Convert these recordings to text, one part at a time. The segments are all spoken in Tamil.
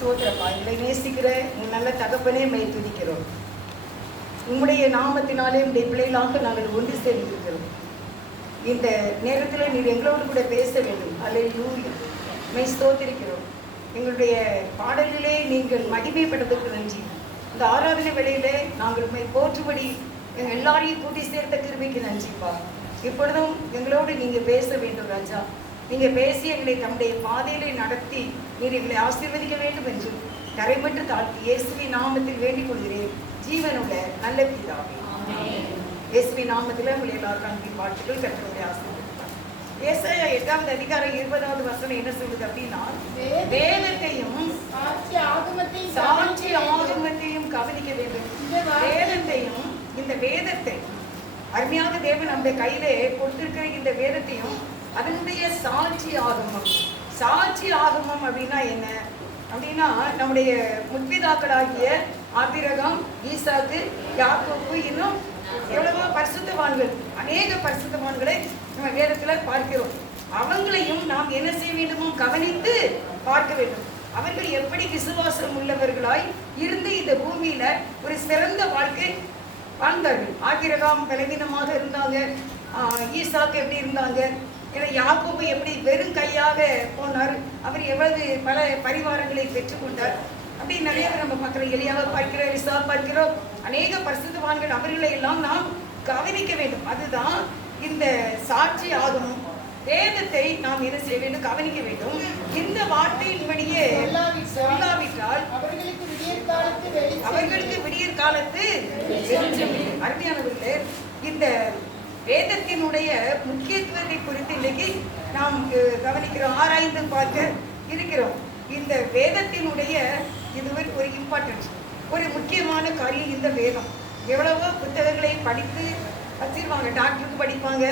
ஸ்தோத்திரப்பா. எங்களை நேசிக்கிற உன் நல்ல தகப்பனே மை துதிக்கிறோம். உம்முடைய நாமத்தினாலே உடைய பிள்ளைகளாக நாங்கள் ஒன்று சேர்ந்திருக்கிறோம். இந்த நேரத்தில் நீர் எங்களோடு கூட பேச வேண்டும். அல்லேலூயா. மை ஸ்தோத்திரிக்கிறோம். எங்களுடைய பாடலிலே நீங்கள் மகிமைப்பட்டதற்கு நன்றி. இந்த ஆராதனை வேளையிலே நாங்கள் உண்மை போற்றுபடி எங்கள் எல்லாரையும் கூட்டி சேர்த்த கிருபைக்கு நன்றிப்பா. இப்பொழுதும் எங்களோடு நீங்கள் பேச வேண்டும் ராஜா. நீங்கள் பேசி எங்களை தம்முடைய பாதையிலே நடத்தி நீர் எங்களை ஆசீர்வதிக்க வேண்டும் என்று கரைமட்டு தாழ்த்தி இயேசுவின் நாமத்தில் வேண்டிக் கொள்கிறேன். ஜீவனுள்ள நல்ல பிதாவே. இயேசுவின் நாமத்தில் உங்களை எல்லாரும் அன்பின் வாழ்த்துக்கள். கர்த்தருடைய ஆசீர்வாதம். ஏசாயா 8வது அதிகாரம் 20வது வசனம் என்ன சொல்லுது அப்படின்னா, வேதத்தையும் சாட்சி ஆகமத்தையும் கவனிக்க வேண்டும். வேதத்தையும், இந்த வேதத்தை அருமையாக தேவன் நம்முடைய கையிலே கொடுத்திருக்கிற இந்த வேதத்தையும் அதனுடைய சாட்சி ஆகமம். சாட்சி ஆகமம் அப்படின்னா என்ன அப்படின்னா, நம்முடைய முற்பிதாக்களாகிய ஆபிரகாம், ஈசாக்கு, யாக்கோபு, இன்னும் எவ்வளவோ பரிசுத்தவான்கள், அநேக பரிசுத்தவான்களை நம்ம வேதத்துல பார்க்கிறோம். அவங்களையும் நாம் என்ன செய்ய வேண்டுமோ கவனித்து பார்க்க வேண்டும். அவர்கள் எப்படி விசுவாசம் உள்ளவர்களாய் இருந்து இந்த பூமியில ஒரு சிறந்த வாழ்க்கை வாழ்ந்தார்கள். ஆபிரகாம் பலவீனமாக இருந்தாங்க, ஈசாக்கு எப்படி இருந்தாங்க, யாக்கோபு எப்படி வெறும் கையாக போனார், அவர் எவ்வளவு பல பரிவாரங்களை பெற்றுக்கொண்டார். அப்படி நிறைய நம்ம பார்க்கிறோம். எலியாவை பார்க்கிறோம், விசா பார்க்கிறோம், அநேக பரிசுத்தவான்கள். அவர்களை எல்லாம் நாம் கவனிக்க வேண்டும். அதுதான் இந்த சாட்சி ஆகமம். வேதத்தை நாம் என்ன செய்ய வேண்டும்? கவனிக்க வேண்டும். இந்த வார்த்தையின்படியே சொல்லாவிட்டால் அவர்களுக்கு விடியற் காலத்து அருமையானவர்களே, இந்த வேதத்தினுடைய முக்கியத்துவத்தை குறித்து இன்னைக்கு நாம் கவனிக்கிறோம், ஆராய்ந்து பார்க்க இருக்கிறோம். இந்த வேதத்தினுடைய இது ஒரு இம்பார்ட்டன்ஸ், ஒரு முக்கியமான காரியம் இந்த வேதம். எவ்வளவோ புத்தகங்களை படித்து வச்சிருவாங்க. டாக்டருக்கு படிப்பாங்க,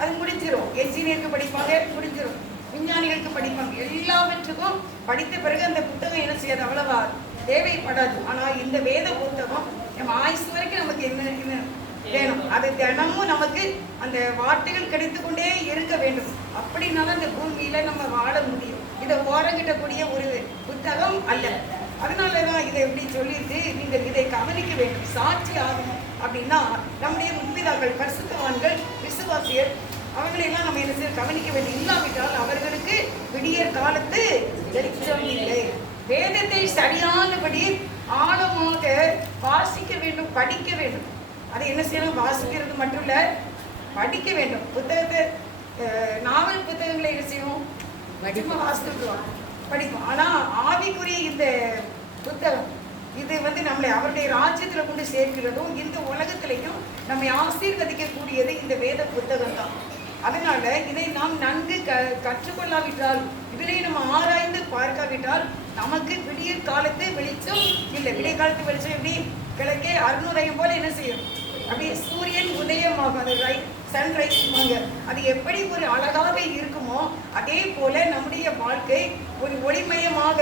அது முடிஞ்சிடும். என்ஜினியருக்கு படிப்பாங்க, முடிஞ்சிடும். விஞ்ஞானிகளுக்கு படிப்பாங்க. எல்லாவற்றுக்கும் படித்த பிறகு அந்த புத்தகம் என்ன செய்யாது, அவ்வளவா தேவைப்படாது. ஆனால் இந்த வேத புத்தகம் நம்ம ஆயுசு வரைக்கும் நமக்கு என்ன வேணும், அது தினமும் நமக்கு அந்த வார்த்தைகள் கிடைத்து கொண்டே இருக்க வேண்டும். அப்படின்னாலும் அந்த பூமியில நம்ம வாழ முடியும். இதை ஓரங்கிட்டக்கூடிய ஒரு புத்தகம் அல்ல. அதனாலதான் இதை எப்படி சொல்லிட்டு நீங்கள் இதை கவனிக்க வேண்டும். சாட்சி ஆகணும் அப்படின்னா நம்முடைய முன்பிதாக்கள், பரிசுத்தவான்கள், விசுவாசியர், அவர்களெல்லாம் நம்ம என்ன செய்ய கவனிக்க வேண்டும். இல்லாவிட்டால் அவர்களுக்கு விடியற் காலத்து வெளிச்சம் இல்லை. வேதத்தை சரியானபடி ஆழமாக வாசிக்க வேண்டும், படிக்க வேண்டும். அதை என்ன செய்யணும்? வாசிக்கிறது மட்டும் இல்ல, படிக்க வேண்டும். புத்தகத்தை, நாவல் புத்தகங்களை என்ன செய்வோம்? வாசித்துருவோம், படிப்போம். ஆனா ஆவிக்குரிய இந்த புத்தகம் இது நம்மளை அவருடைய ராஜ்யத்துல கொண்டு சேர்க்கிறதும் இந்த உலகத்திலையும் நம்மை ஆசீர்வதிக்கக்கூடியது இந்த வேத புத்தகம் தான். அதனால இதை நாம் நன்கு கற்றுக்கொள்ளாவிட்டால், இதிலே நம்ம ஆராய்ந்து பார்க்காவிட்டால் நமக்கு விடியற் காலத்து வெளிச்சம் இல்லை. விடிய காலத்து வெளிச்சம் எப்படி? கிழக்கே அருணுதயம் போல என்ன செய்யும்? அப்படியே சூரியன் உதயமாகும். அது சன்ரைஸ். அது எப்படி ஒரு அழகாக இருக்குமோ அதே போல நம்முடைய வாழ்க்கை ஒரு ஒளிமயமாக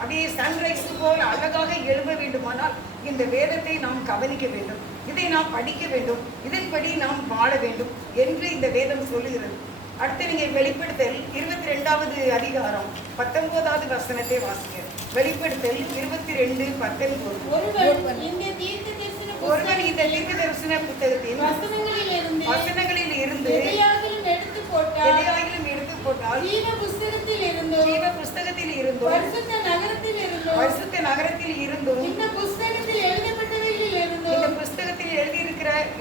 அப்படியே சன்ரைஸ் போல அழகாக எழும்ப வேண்டுமானால் இந்த வேதத்தை நாம் கவனிக்க வேண்டும், இதை நாம் படிக்க வேண்டும், இதன்படி நாம் வாழ வேண்டும் என்று இந்த வேதம் சொல்லுகிறது. அடுத்து நீங்க வெளிப்படுத்தல் 22வது அதிகாரம் 19வது வசனத்தை வாசிக்க. வெளிப்படுத்தல் 22:19. ஒருவன் இந்த தீர்க்க தரிசன புத்தகத்தின் வசனங்களில் இருந்து எதையாகிலும் எடுத்து போட்டால் ஜீவ புஸ்தகத்தில் இருந்தும் பரிசுத்த நகரத்தில் இருந்தும் இந்த புஸ்தகத்தில்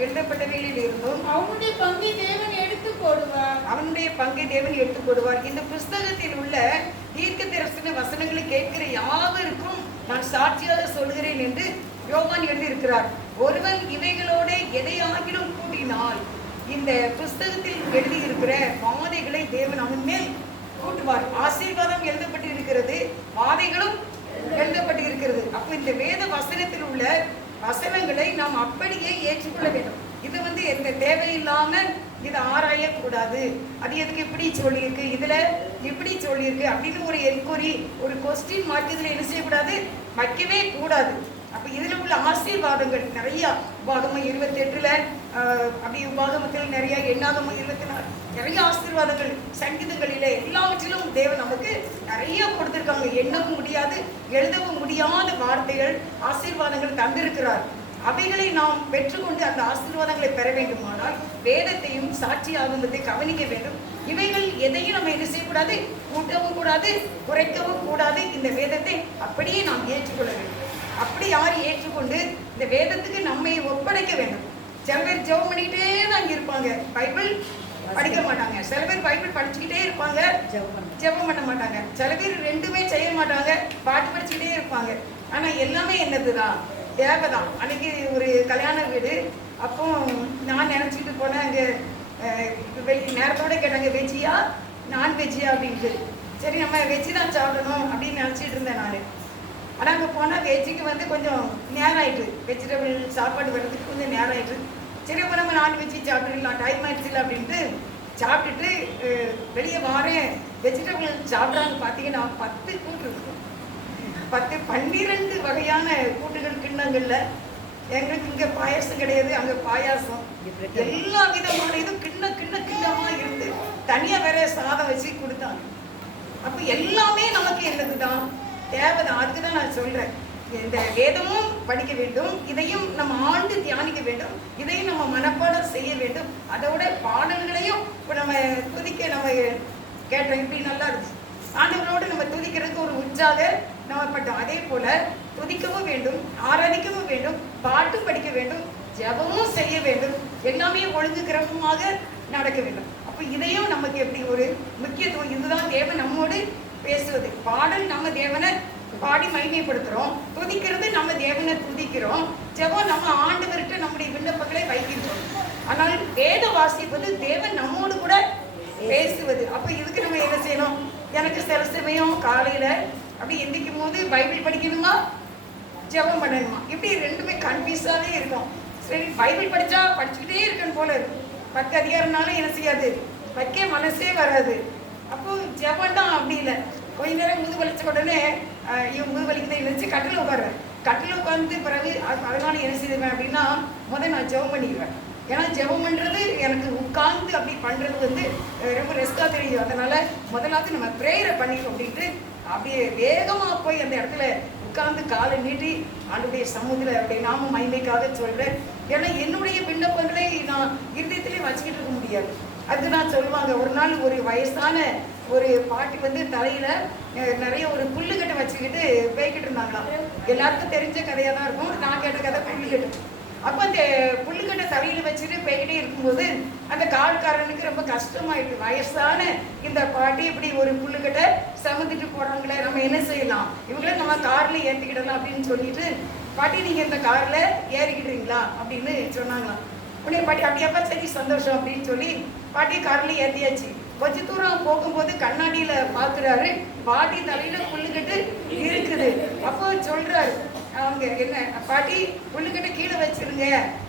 எழுதப்பட்டவைகளில் இருந்தும் அவனுடைய பங்கை தேவன் எடுத்து போடுவார். இந்த புஸ்தகத்தில் உள்ள தீர்க்க தரிசன வசனங்களை கேட்கிற யாவருக்கும் நான் சாட்சியாக சொல்கிறேன் என்று யோவான் எழுதியிருக்கிறார். ஒருவன் இவைகளோட எதையாகிலும் கூட்டினால் இந்த புஸ்தகத்தில் எழுதியிருக்கிற வாதைகளை தேவன் அவன் மேல் கூட்டுவார். ஆசீர்வாதம் எழுதப்பட்டு இருக்கிறது, வாதைகளும் எழுதப்பட்டு இருக்கிறது. அப்ப இந்த வேத வசனத்தில் உள்ள வசனங்களை நாம் அப்படியே ஏற்றுக்கொள்ள வேண்டும். இது எந்த தேவையில்லாம இதை ஆராயக்கூடாது. அது எதுக்கு இப்படி சொல்லியிருக்கு, இதுல இப்படி சொல்லியிருக்கு அப்படின்னு ஒரு என்கொயரி, ஒரு கொஸ்டின் மார்க் இதுல என்ன செய்யக்கூடாது, வைக்கவே கூடாது. அப்ப இதுல உள்ள ஆசீர்வாதங்கள் நிறைய. உபாகமம் 28 அப்படி உபாகமத்தில் நிறைய எண்ணாகமம் 24 நிறைய ஆசீர்வாதங்கள், சங்கீதங்களிலே எல்லாவற்றிலும் தேவன் நமக்கு நிறைய கொடுத்திருக்காங்க. எண்ணவும் முடியாது, எழுதவும் முடியாத வார்த்தைகள், ஆசீர்வாதங்கள் தந்திருக்கிறார். அவைகளை நாம் பெற்றுக்கொண்டு அந்த ஆசீர்வாதங்களை பெற வேண்டுமானால் வேதத்தையும் சாட்சியாகுவதை கவனிக்க வேண்டும். இவைகள் எதையும் நம்ம என்ன செய்யக்கூடாது, கூட்டவும் கூடாது, குறைக்கவும் கூடாது. இந்த வேதத்தை அப்படியே நாம் ஏற்றுக்கொள்ள வேண்டும். அப்படி யார் ஏற்றுக்கொண்டு இந்த வேதத்துக்கு நம்மை ஒப்படைக்க வேண்டும். சில பேர் ஜெபம் பண்ணிக்கிட்டே தான் இங்கே இருப்பாங்க, பைபிள் படிக்க மாட்டாங்க. சில பேர் பைபிள் படிச்சுக்கிட்டே இருப்பாங்க, ஜெபம் பண்ண மாட்டாங்க. சில பேர் ரெண்டுமே செய்ய மாட்டாங்க, பாட்டு படிச்சுக்கிட்டே இருப்பாங்க. ஆனால் எல்லாமே என்னதுதான், தேவைதான். அன்னைக்கு ஒரு கல்யாண வீடு, அப்போ நான் நினச்சிட்டு போனேன். அங்கே நேரத்தோட கேட்டாங்க, வெஜ்ஜியா நான்வெஜ்ஜியா அப்படின்ட்டு. சரி, நம்ம வெஜ்ஜு தான் சாப்பிடணும் அப்படின்னு நினச்சிட்டு இருந்தேன் நான். ஆனால் அங்கே போனால் வெஜ்ஜுக்கு வந்து கொஞ்சம் நேரம் ஆயிட்டு, வெஜிடபிள் சாப்பாடு வர்றதுக்கு கொஞ்சம் நேரம் ஆயிட்டு. சரி, அப்போ நம்ம நான்வெஜ்ஜு சாப்பிட்டுக்கலாம், டைம் ஆயிடுச்சுல அப்படின்ட்டு சாப்பிட்டுட்டு வெளியே வாரேன். வெஜிடபிள் சாப்பிட்றாங்க பார்த்தீங்கன்னா 10 கூட்டு இருக்கும், 12 வகையான கூட்டுகள் கிண்ணங்கள்ல. எங்களுக்கு இங்கே பாயாசம் கிடையாது, அங்கே பாயாசம், எல்லா விதமான இதுவும் கிண்ணமாக இருந்து தனியாக வேற சாதம் வச்சு கொடுத்தாங்க. அப்போ எல்லாமே நமக்கு என்னதுதான், தேவைதான். அதுக்கு தான் நான் சொல்கிறேன், இந்த வேதமும் படிக்க வேண்டும், இதையும் நம்ம ஆண்டு தியானிக்க வேண்டும், இதையும் நம்ம மனப்பாடம் செய்ய வேண்டும். அதோட பாடல்களையும் இப்போ நம்ம துதிக்க நம்ம கேட்டோம், இப்படி நல்லா இருந்துச்சு. ஆண்டவரோடு நம்ம துதிக்கிறதுக்கு ஒரு உற்சாக நம்ம பட்டோம். அதே போல துதிக்கவும் வேண்டும், ஆராதிக்கவும் வேண்டும், பாட்டும் படிக்க வேண்டும், ஜெபமும் செய்ய வேண்டும், எல்லாமே ஒழுங்கு கிரமமாக நடக்க வேண்டும். அப்போ இதையும் நமக்கு எப்படி ஒரு முக்கியத்துவம். இதுதான் தேவன் நம்மோடு பேசுவது. பாடல் நம்ம தேவனை பாடி மகிமைப்படுத்துறோம், துதிக்கிறது நம்ம தேவனை துதிக்கிறோம், ஜெபம் நம்ம ஆண்டவர்கிட்ட நம்முடைய விண்ணப்பங்களை வைக்கின்றோம். ஆனால் வேத வாசிப்பது தேவன் நம்மோடு கூட பேசுவது. அப்போ இதுக்கு நம்ம என்ன செய்யணும், எனக்கு சில சமயம் காலையில் அப்படி எந்திக்கும் போது பைபிள் படிக்கணுமா ஜெபம் பண்ணணுமா, இப்படி ரெண்டுமே கன்ஃபியூஸாகவே இருக்கும். சரி, பைபிள் படித்தா படிச்சுக்கிட்டே இருக்கணும் போல இருக்கும். 10 அதிகாரம்னாலும் என்ன செய்யாது, வைக்க மனசே வராது. அப்போ ஜெபம் தான் அப்படி இல்லை. கொஞ்ச நேரம் முது வலிச்ச உடனே இவன் முது வலிக்குதான் நினைச்சு கட்டில் உட்காருவேன். கட்டில் உட்காந்து பிறகு அதனால என்ன செய்வேன் அப்படின்னா, நான் ஜெபம் பண்ணிடுவேன். ஏன்னா ஜெபம் பண்ணுறது எனக்கு உட்கார்ந்து அப்படி பண்ணுறது வந்து ரொம்ப ரெஸ்டாக தெரியும். அதனால் முதலாவது நம்ம ப்ரேயரை பண்ணிடுவோம் அப்படின்ட்டு அப்படியே வேகமாக போய் அந்த இடத்துல உட்கார்ந்து காலை நீட்டி ஆண்டுடைய சமூகத்தில் அப்படியே நாம மகிமைக்காக சொல்கிறேன். ஏன்னா என்னுடைய விண்ணப்பங்களை நான் இருதயத்திலே வச்சுக்கிட்டு இருக்க முடியாது. அது நான் சொல்லுவாங்க, ஒரு நாள் ஒரு வயசான ஒரு பாட்டி வந்து தலையில் நிறைய ஒரு புல்லுக்கட்டை வச்சுக்கிட்டு போய்கிட்டு இருந்தாங்களாம். எல்லாருக்கும் தெரிஞ்ச கதையாக தான் இருக்கும். நான் கேட்ட கதை புல்லுக்கட்டு. அப்போ அந்த புல்லுக்கட்டை தலையில் வச்சுட்டு போய்கிட்டே இருக்கும்போது அந்த கால்காரனுக்கு ரொம்ப கஷ்டமாயிட்டு. வயசான இந்த பாட்டி இப்படி ஒரு புல்லுக்கட்டை சமந்துட்டு போகிறாங்களே, நம்ம என்ன செய்யலாம், இவங்கள நம்ம காரில் ஏற்றிக்கிடலாம் அப்படின்னு சொல்லிட்டு, பாட்டி நீங்கள் இந்த காரில் ஏறிக்கிடுறீங்களா அப்படின்னு சொன்னாங்களாம். உடனே பாட்டி அப்படியாப்பா சரி சந்தோஷம் அப்படின்னு சொல்லி பாட்டி காரில் ஏற்றியாச்சு. கொஞ்ச தூரம் போகும்போது கண்ணாடியில் பார்க்குறாரு, பாட்டி தலையில் புல்லுக்கட்டு இருக்குது. அப்போ சொல்கிறாரு அவங்க, என்ன பாட்டி புல்லுக்கட்டை கீழே வச்சிருங்க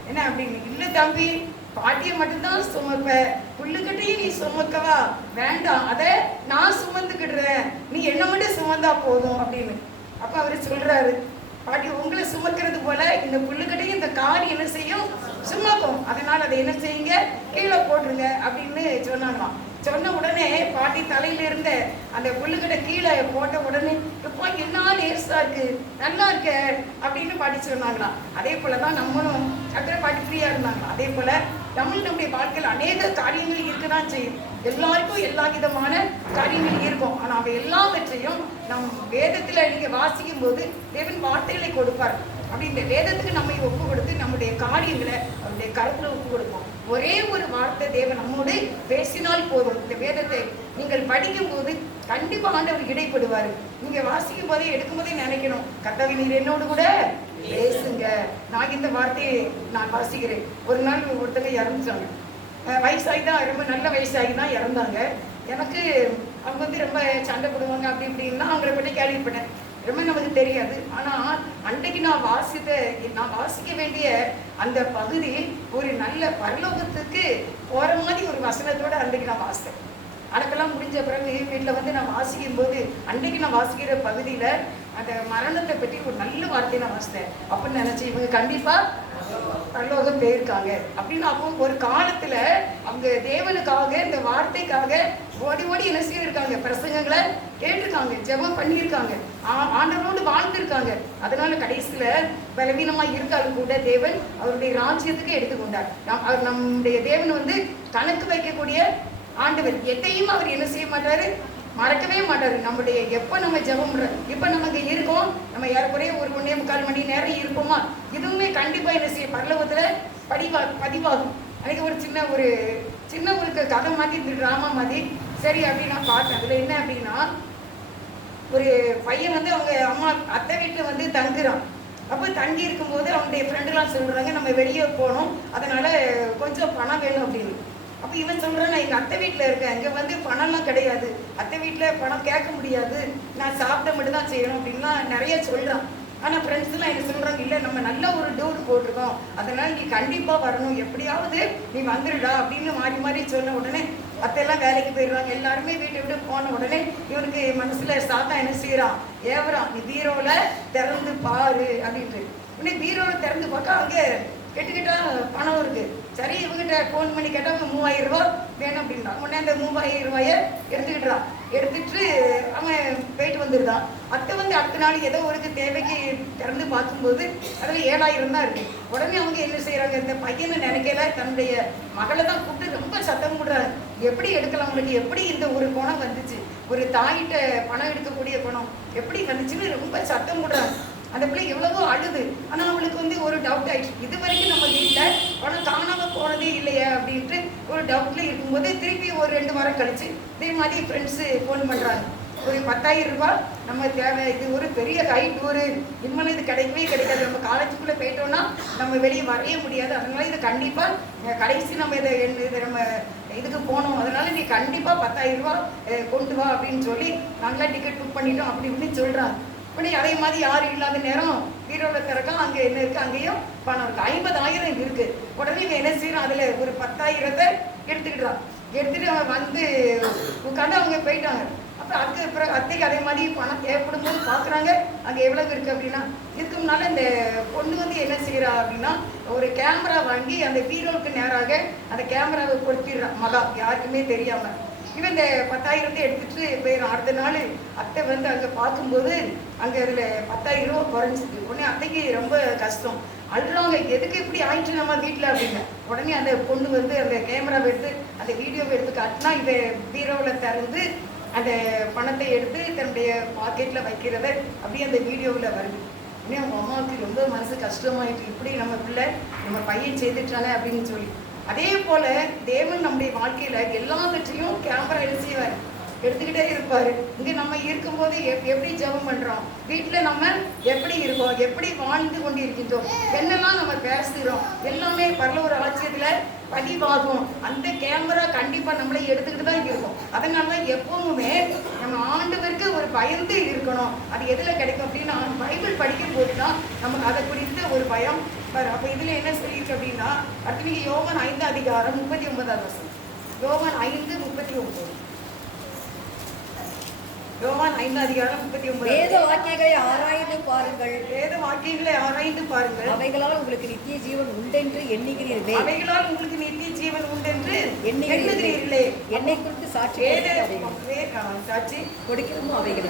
என்ன அப்படின்னு. இல்லை தம்பி, பாட்டியை மட்டும்தான் சுமப்ப, புல்லுக்கட்டையும் நீ சுமக்கவா வேண்டாம், அதை நான் சுமந்துக்கிடுறேன், நீ என்ன மட்டும் சுமந்தா போதும் அப்படின்னு. அப்போ அவர் சொல்கிறாரு, பாட்டி உங்களை சுமக்கிறது போல இந்த புல்லுக்கட்டையும் இந்த கார் என்ன செய்யும், சுமக்கும், அதனால் அதை என்ன செய்யுங்க, கீழே போட்டுருங்க அப்படின்னு சொன்னாங்களாம். சொன்ன உடனே பாட்டி தலையில இருந்த அந்த புல்லுக்கட்டை கீழே போட்ட உடனே, இப்போ என்ன லேசா இருக்கு, நல்லா இருக்க அப்படின்னு பாட்டி சொன்னாங்களாம். அதே போலதான் நம்மளும் சக்கர பாட்டி ஃப்ரீயா இருந்தாங்களாம். அதே போல நம்மளுடைய வாழ்க்கையில் அநேக காரியங்கள் இருக்குதான் செய்யும். எல்லாருக்கும் எல்லா விதமான காரியங்கள் இருக்கும். ஆனால் அவை எல்லாவற்றையும் நம் வேதத்தில் நீங்க வாசிக்கும் போது தேவன் வார்த்தைகளை கொடுப்பார். அப்படி இந்த வேதத்துக்கு நம்மை ஒப்பு கொடுத்து நம்முடைய காரியங்களை அவருடைய கருத்துல ஒப்பு கொடுப்போம். ஒரே ஒரு வார்த்தை தேவன் நம்மோடு பேசினால் போதும். இந்த வேதத்தை நீங்கள் படிக்கும் போது கண்டிப்பா ஆண்டவர் இடைப்படுவார். நீங்க வாசிக்கும் போதே எடுக்கும் போதே நினைக்கணும், கர்த்தாவே நீர் என்னோடு கூட பேசுங்க, நான் இந்த வார்த்தையை நான் வாசிக்கிறேன். ஒரு நாள் ஒருத்தங்க இறந்துட்டாங்க, வயசாகி தான், ரொம்ப நல்ல வயசாகி தான் இறந்தாங்க. எனக்கு அவங்க வந்து ரொம்ப சண்டை போடுவாங்க அப்படி இப்படின்னா அவங்கள பற்றி கேள்விப்பட்டேன். ரொம்ப நமக்கு தெரியாது. ஆனால் அன்றைக்கு நான் வாசிக்க வேண்டிய அந்த பகுதி ஒரு நல்ல பரலோகத்துக்கு போகிற மாதிரி ஒரு வசனத்தோடு அன்றைக்கு நான் வாசித்தேன். அடக்கெல்லாம் முடிஞ்ச பிறகு வீட்டில் வந்து நான் வாசிக்கும் போது அன்றைக்கு நான் வாசிக்கிற பகுதியில் அந்த மரணத்தை பற்றி ஒரு நல்ல வார்த்தையை நான் வாசித்தேன். அப்படின்னு நினச்சி இவங்க கண்டிப்பாக பரலோகம் போயிருக்காங்க அப்படின்னு. அப்போ ஒரு காலத்துல அவங்க தேவனுக்காக இந்த வார்த்தைக்காக ஓடி ஓடி என்ன செய்திருக்காங்க, பிரசங்கங்களை கேட்டிருக்காங்க, ஜெபம் பண்ணியிருக்காங்க, ஆண்டவரோடு வாழ்ந்திருக்காங்க. அதனால கடைசியில பலவீனமா இருந்தாலும் கூட தேவன் அவருடைய ராஜ்யத்துக்கு எடுத்துக்கொண்டார். அவர் நம்முடைய தேவன் வந்து கணக்கு வைக்கக்கூடிய ஆண்டவர். எதையும் அவர் என்ன செய்ய மாட்டாரு, மறக்கவே மாட்டாரு. நம்முடைய எப்போ நம்ம ஜெபம் இப்போ நமக்கு இருக்கோம், நம்ம ஏறக்குறைய ஒரு 1.25 மணி நேரம் இருப்போமா, இதுவுமே கண்டிப்பா என்ன செய்ய பரலோகத்துல பதிவாகும். அன்னைக்கு ஒரு சின்ன ஒரு கதை மாதிரி, இந்த ட்ராமா மாதிரி சரி அப்படின்னு நான் பார்த்தேன். அதுல என்ன அப்படின்னா, ஒரு பையன் வந்து அவங்க அம்மா அத்தை வீட்டுல வந்து தங்குறான். அப்போ தங்கி இருக்கும்போது அவனுடைய ஃப்ரெண்டுலாம் சொல்றாங்க, நம்ம வெளியே போகணும், அதனால கொஞ்சம் பணம் வேணும் அப்படின்னு. அப்போ இவன் சொல்கிறான், நான் எங்கள் அத்தை வீட்டில் இருக்கேன், இங்கே வந்து பணம்லாம் கிடையாது, அத்தை வீட்டில் பணம் கேட்க முடியாது, நான் சாப்பிட மட்டும் தான் செய்யணும் அப்படின்லாம் நிறைய சொல்கிறான். ஆனால் ஃப்ரெண்ட்ஸ்லாம் என்ன சொல்கிறாங்க, இல்லை நம்ம நல்ல ஒரு டூர் போட்டிருக்கோம், அதனால் நீ கண்டிப்பாக வரணும், எப்படியாவது நீ வந்துடுடா அப்படின்னு மாறி மாறி சொன்ன உடனே அத்தையெல்லாம் வேலைக்கு போயிடுறாங்க. எல்லாருமே வீட்டை விட்டு போன உடனே இவனுக்கு மனசில் சாத்தா என்ன செய்கிறான், ஏவறான், நீ பீரோவில் திறந்து பாரு அப்படின்ட்டு. உடனே பீரோவில் திறந்து பார்த்தா அங்கே கெட்டுக்கிட்டா பணம் இருக்கு. சரி இவங்கிட்ட ஃபோன் பண்ணி கேட்டால் அவங்க 3000 ரூபாய் வேணும் அப்படின்னா, உடனே அந்த 3000 ரூபாயை எடுத்துக்கிட்டான். எடுத்துட்டு அவன் போயிட்டு வந்துடுதான். அத்தை வந்து அடுத்த நாள் ஏதோ ஒரு தேவைக்கு திறந்து பார்க்கும்போது அதில் 7000 தான் இருக்கு. உடனே அவங்க என்ன செய்யறாங்க, இந்த பையனை நினைக்கல, தன்னுடைய மகளை தான் கூப்பிட்டு ரொம்ப சத்தம் போடுறாங்க, எப்படி எடுக்கலாம், உங்களுக்கு எப்படி இந்த ஒரு குணம் வந்துச்சு, ஒரு தாயிட்ட பணம் எடுக்கக்கூடிய குணம் எப்படி வந்துச்சுன்னு ரொம்ப சத்தம் போடுறாங்க. அந்த பிள்ளை எவ்வளவோ அழுது. ஆனால் அவளுக்கு வந்து ஒரு டவுட் ஆயிடுச்சு, இது வரைக்கும் நம்ம வீட்டில் பணம் காணாமல் போனதே இல்லையே அப்படின்ட்டு ஒரு டவுட்ல இருக்கும்போது திருப்பி ஒரு 2 வாரம் கழிச்சு இதே மாதிரி ஃப்ரெண்ட்ஸு ஃபோன் பண்ணுறாங்க, ஒரு 10,000 ரூபாய் நம்ம தேவை, இது ஒரு பெரிய ஹை டூரு, இனிமேல் இது கிடைக்கவே கிடைக்காது, நம்ம காலேஜுக்குள்ளே போயிட்டோம்னா நம்ம வெளியே வரைய முடியாது, அதனால இது கண்டிப்பாக கடைசி நம்ம இதை நம்ம இதுக்கு போனோம், அதனால நீ கண்டிப்பாக 10,000 ரூபாய் கொண்டு வா அப்படின்னு சொல்லி நாங்களாம் டிக்கெட் புக் பண்ணிட்டோம் அப்படி இப்படின்னு சொல்கிறாங்க. உடனே அதே மாதிரி யாரும் இல்லாத நேரம் பீரோவில் திறக்கா, அங்கே என்ன இருக்குது, அங்கேயும் பணம் இருக்குது, 50,000 இருக்குது. உடனே இவன் என்ன செய்யறான், அதில் ஒரு 10,000 எடுத்துக்கிட்டான். எடுத்துகிட்டு அவன் வந்து உட்காந்து அவங்க போயிட்டாங்க. அப்புறம் அதுக்கு பிறகு அத்தைக்கு அதே மாதிரி பணம் தேவைப்படும் போது பார்க்குறாங்க அங்கே எவ்வளவு இருக்குது அப்படின்னா. இதுக்கு முன்னால் இந்த பொண்ணு வந்து என்ன செய்கிறா அப்படின்னா, ஒரு கேமரா வாங்கி அந்த பீரோவுக்கு நேராக அந்த கேமராவை பொருத்திடுறான் மகா, யாருக்குமே தெரியாமல். இவன் இந்த 10,000 எடுத்துட்டு போயிடும். அடுத்த நாள் அத்தை வந்து அங்கே பார்க்கும்போது அங்கே அதில் 10,000 ரூபா குறைஞ்சிது. உடனே அத்தைக்கு ரொம்ப கஷ்டம், அழுறாங்க, எதுக்கு இப்படி ஆயிடுச்சு நம்ம வீட்டில் அப்படின்னு. உடனே அந்த பொண்ணு வந்து அந்த கேமராவை எடுத்து அந்த வீடியோவை எடுத்து காட்டினா, இவன் பீரோவில் திறந்து அந்த பணத்தை எடுத்து தன்னுடைய பாக்கெட்டில் வைக்கிறத அப்படியே அந்த வீடியோவில் வருது. உடனே அவங்க அம்மாவுக்கு ரொம்ப மனசு கஷ்டமாயிட்டு, இப்படி நம்ம பிள்ளை நம்ம பையன் செய்துட்டானே அப்படின்னு சொல்லி. அதே போல தேவன் நம்முடைய வாழ்க்கையில எல்லாவற்றையும் கேமரா செய்வார், எடுத்துக்கிட்டே இருப்பாரு. இங்க நம்ம இருக்கும்போது எப்படி ஜெபம் பண்றோம், வீட்டுல நம்ம எப்படி இருக்கோம், எப்படி வாழ்ந்து கொண்டு இருக்கின்றோம், என்னெல்லாம் நம்ம பேசுகிறோம், எல்லாமே பரலோக ராஜ்யத்துல பதிவாகும். அந்த கேமரா கண்டிப்பா நம்மளை எடுத்துக்கிட்டு தான் இருக்கும். அதனாலதான் எப்பவுமே நம்ம ஆண்டவருக்கு ஒரு பயந்து இருக்கணும். அது எதுல கிடைக்கும் அப்படின்னா, பைபிள் படிக்கும் போதுதான் நமக்கு அதை குறித்த ஒரு பயம் வரும். அப்ப இதுல என்ன சொல்லியிருக்கு அப்படின்னா, அடுத்து யோவான் 5 அதிகாரம் 39 வசனம். யோவான் 5:39. யோவான் 5 அதிகாரம் 39. வேத வாக்கியங்களை ஆராய்ந்து பாருங்கள், வேத வாக்கியங்களை ஆராய்ந்து பாருங்கள், அவைகளால் உங்களுக்கு நித்திய ஜீவன் உண்டென்று எண்ணுகிறீர்களே, அவைகளால் உங்களுக்கு நித்திய ஜீவன் உண்டென்று எண்ணுகிறீர்களே. என்னை குறித்து சாட்சி சாட்சி கொடுக்கிறதும் அவைகள்.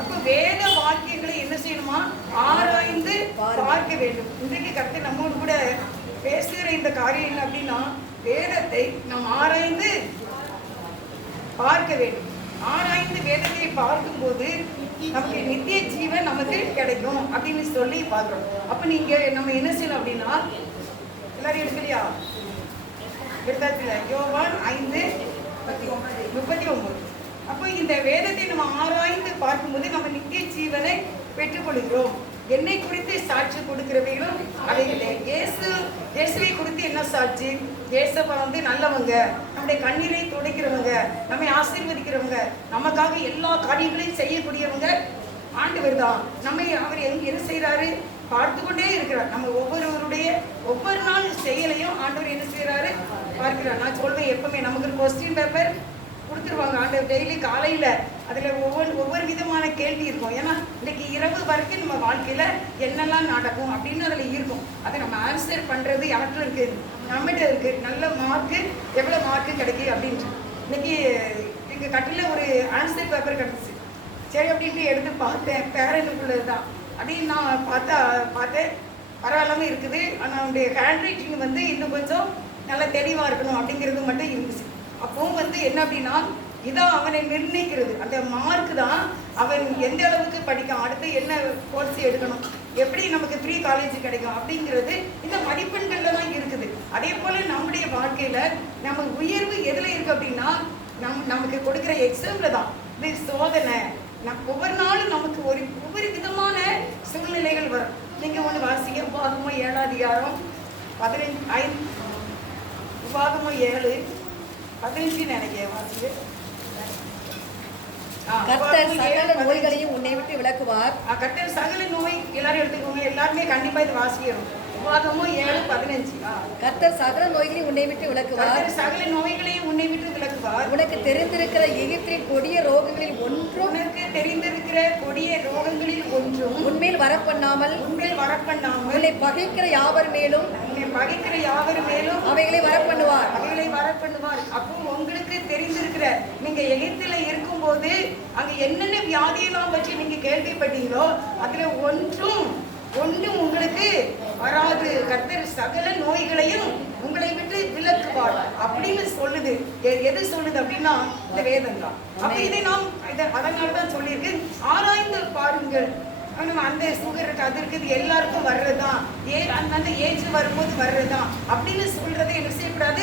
அப்ப வேத வாக்கியங்களை என்ன செய்யணுமா, ஆராய்ந்து பார்க்க வேண்டும். இன்றைக்கு கருத்து நம்மோடு கூட பேசுகிற இந்த காரியம் என்ன அப்படின்னா, வேதத்தை நாம் ஆராய்ந்து பார்க்க வேண்டும். ஆராய்ந்து வேதத்தை பார்க்கும்போது நமக்கு நித்திய ஜீவன் நமக்கு கிடைக்கும் அப்படின்னு சொல்லி பார்க்கிறோம். அப்ப நீங்க நம்ம என்ன செய்யணும் அப்படின்னா, எல்லாரும் எடுக்கலையா, எடுத்தாச்சுல, யோவான் 5:39. அப்போ இந்த வேதத்தை நம்ம ஆராய்ந்து பார்க்கும்போது நம்ம நித்திய ஜீவனை பெற்றுக்கொள்கிறோம். என்னை குறித்து சாட்சி கொடுக்கிறவைகளும் அவைகளே. இயேசுவை குறித்து என்ன சாட்சி, இயேசுவை வந்து நல்லவங்க, நம்முடைய கண்ணீரை துடைக்கிறவங்க, நம்மை ஆசீர்வதிக்கிறவங்க, நமக்காக எல்லா காரியங்களையும் செய்யக்கூடியவங்க ஆண்டவர் தான். அவர் என்ன செய்யறாரு, பார்த்து கொண்டே இருக்கிறார். நம்ம ஒவ்வொருவருடைய ஒவ்வொரு நாள் செயலையும் ஆண்டவர் என்ன செய்யறாரு பார்க்கிறார். நான் சொல்வேன், எப்பவுமே நமக்கு ஒரு கொஸ்டின் பேப்பர் கொடுத்துருவாங்க. ஆண்டவர் டெய்லி காலையில் அதில் ஒவ்வொரு விதமான கேள்வி இருக்கும். ஏன்னா இன்னைக்கு இரவு வரைக்கும் நம்ம வாழ்க்கையில் என்னெல்லாம் நடக்கும் அப்படின்னு அதில் இருக்கும். அதை நம்ம ஆன்சர் பண்ணுறது யார்கிட்ட இருக்குது? நம்மகிட்ட இருக்குது. நல்ல மார்க்கு, எவ்வளோ மார்க்கு கிடைக்கும் அப்படின்ட்டு. இன்னைக்கு எங்கள் கட்டில் ஒரு ஆன்சர் பேப்பர் கிடச்சிச்சு. சரி அப்படின்ட்டு எடுத்து பார்த்தேன். பேரனுக்குள்ளது தான் அப்படின்னு நான் பார்த்தேன். பரவாயில்லாமல் இருக்குது. ஆனால் அவனுடைய ஹேண்ட் ரைட்டிங் வந்து இன்னும் கொஞ்சம் நல்லா தெளிவாக இருக்கணும் அப்படிங்கிறது மட்டும் இருந்துச்சு. அப்பவும் வந்து என்ன அப்படின்னா, இதான் அவனை நிர்ணயிக்கிறது. அந்த மார்க் தான் அவன் எந்த அளவுக்கு படிக்கும், அடுத்து என்ன கோர்ஸ் எடுக்கணும், எப்படி நமக்கு ஃப்ரீ காலேஜ் கிடைக்கும் அப்படிங்கிறது இந்த மதிப்பெண்களில் தான் இருக்குது. அதே போல் நம்முடைய வாழ்க்கையில் நம்ம உயர்வு எதில் இருக்குது அப்படின்னா, நமக்கு கொடுக்குற எக்ஸாமில் தான். இது சோதனை. ஒவ்வொரு நாளும் நமக்கு ஒவ்வொரு விதமான சூழ்நிலைகள் வரும். நீங்கள் ஒன்று வாசிங்க. உபாகமம் 7 அதிகாரம் 7:15 நினைக்கிறேன். வாசிங்க. கர்த்தர் சகல நோய்களையும் உன்னை விட்டு விலக்குவார். கர்த்தர் சகல நோய் எல்லாரும் எடுத்துக்கோங்க. எல்லாருமே கண்டிப்பா இது வாசிக்கணும். உபாகமம் 7:15. கர்த்தர் சகல நோய்களையும் உன்னை விட்டு விலக்குவார். சகல நோய்களையும் உன்னை விட்டு விலக்குவார். உனக்கு தெரிந்திருக்கிற எகிப்தின் கொடிய ரோகங்களில் ஒன்றும் உனக்கு தெரிந்திருக்கிற கொடிய ரோகங்களில் ஒன்றும் உன்மேல் வரப்பண்ணாமல் உன்னை பகைக்கிற யாவர் மேலும் அவைகளை வரப்பண்ணுவார். அப்போ உங்களுக்கு தெரிந்திருக்கிற, நீங்க எகிப்தில இருக்கும்போது அங்க என்னென்ன வியாதியெல்லாம் பற்றி நீங்க கேள்விப்பட்டீங்களோ அதுல ஒன்றும் உங்களுக்கு வராது. கர்த்தர் சகல நோய்களையும் உங்களை விட்டு விலக்குவார் அப்படின்னு சொல்லுது. எது சொல்லுது அப்படின்னா இந்த வேதம் தான். அப்ப இதை நாம் அதனாலதான் சொல்லியிருக்கு, ஆராய்ந்து பாருங்கள். அந்த சுகர் இருக்கு, அது இருக்குது, எல்லாருக்கும் வர்றதுதான், அந்த ஏஜ் வரும்போது வர்றதுதான் அப்படின்னு சொல்றதை என்ன செய்யக்கூடாது,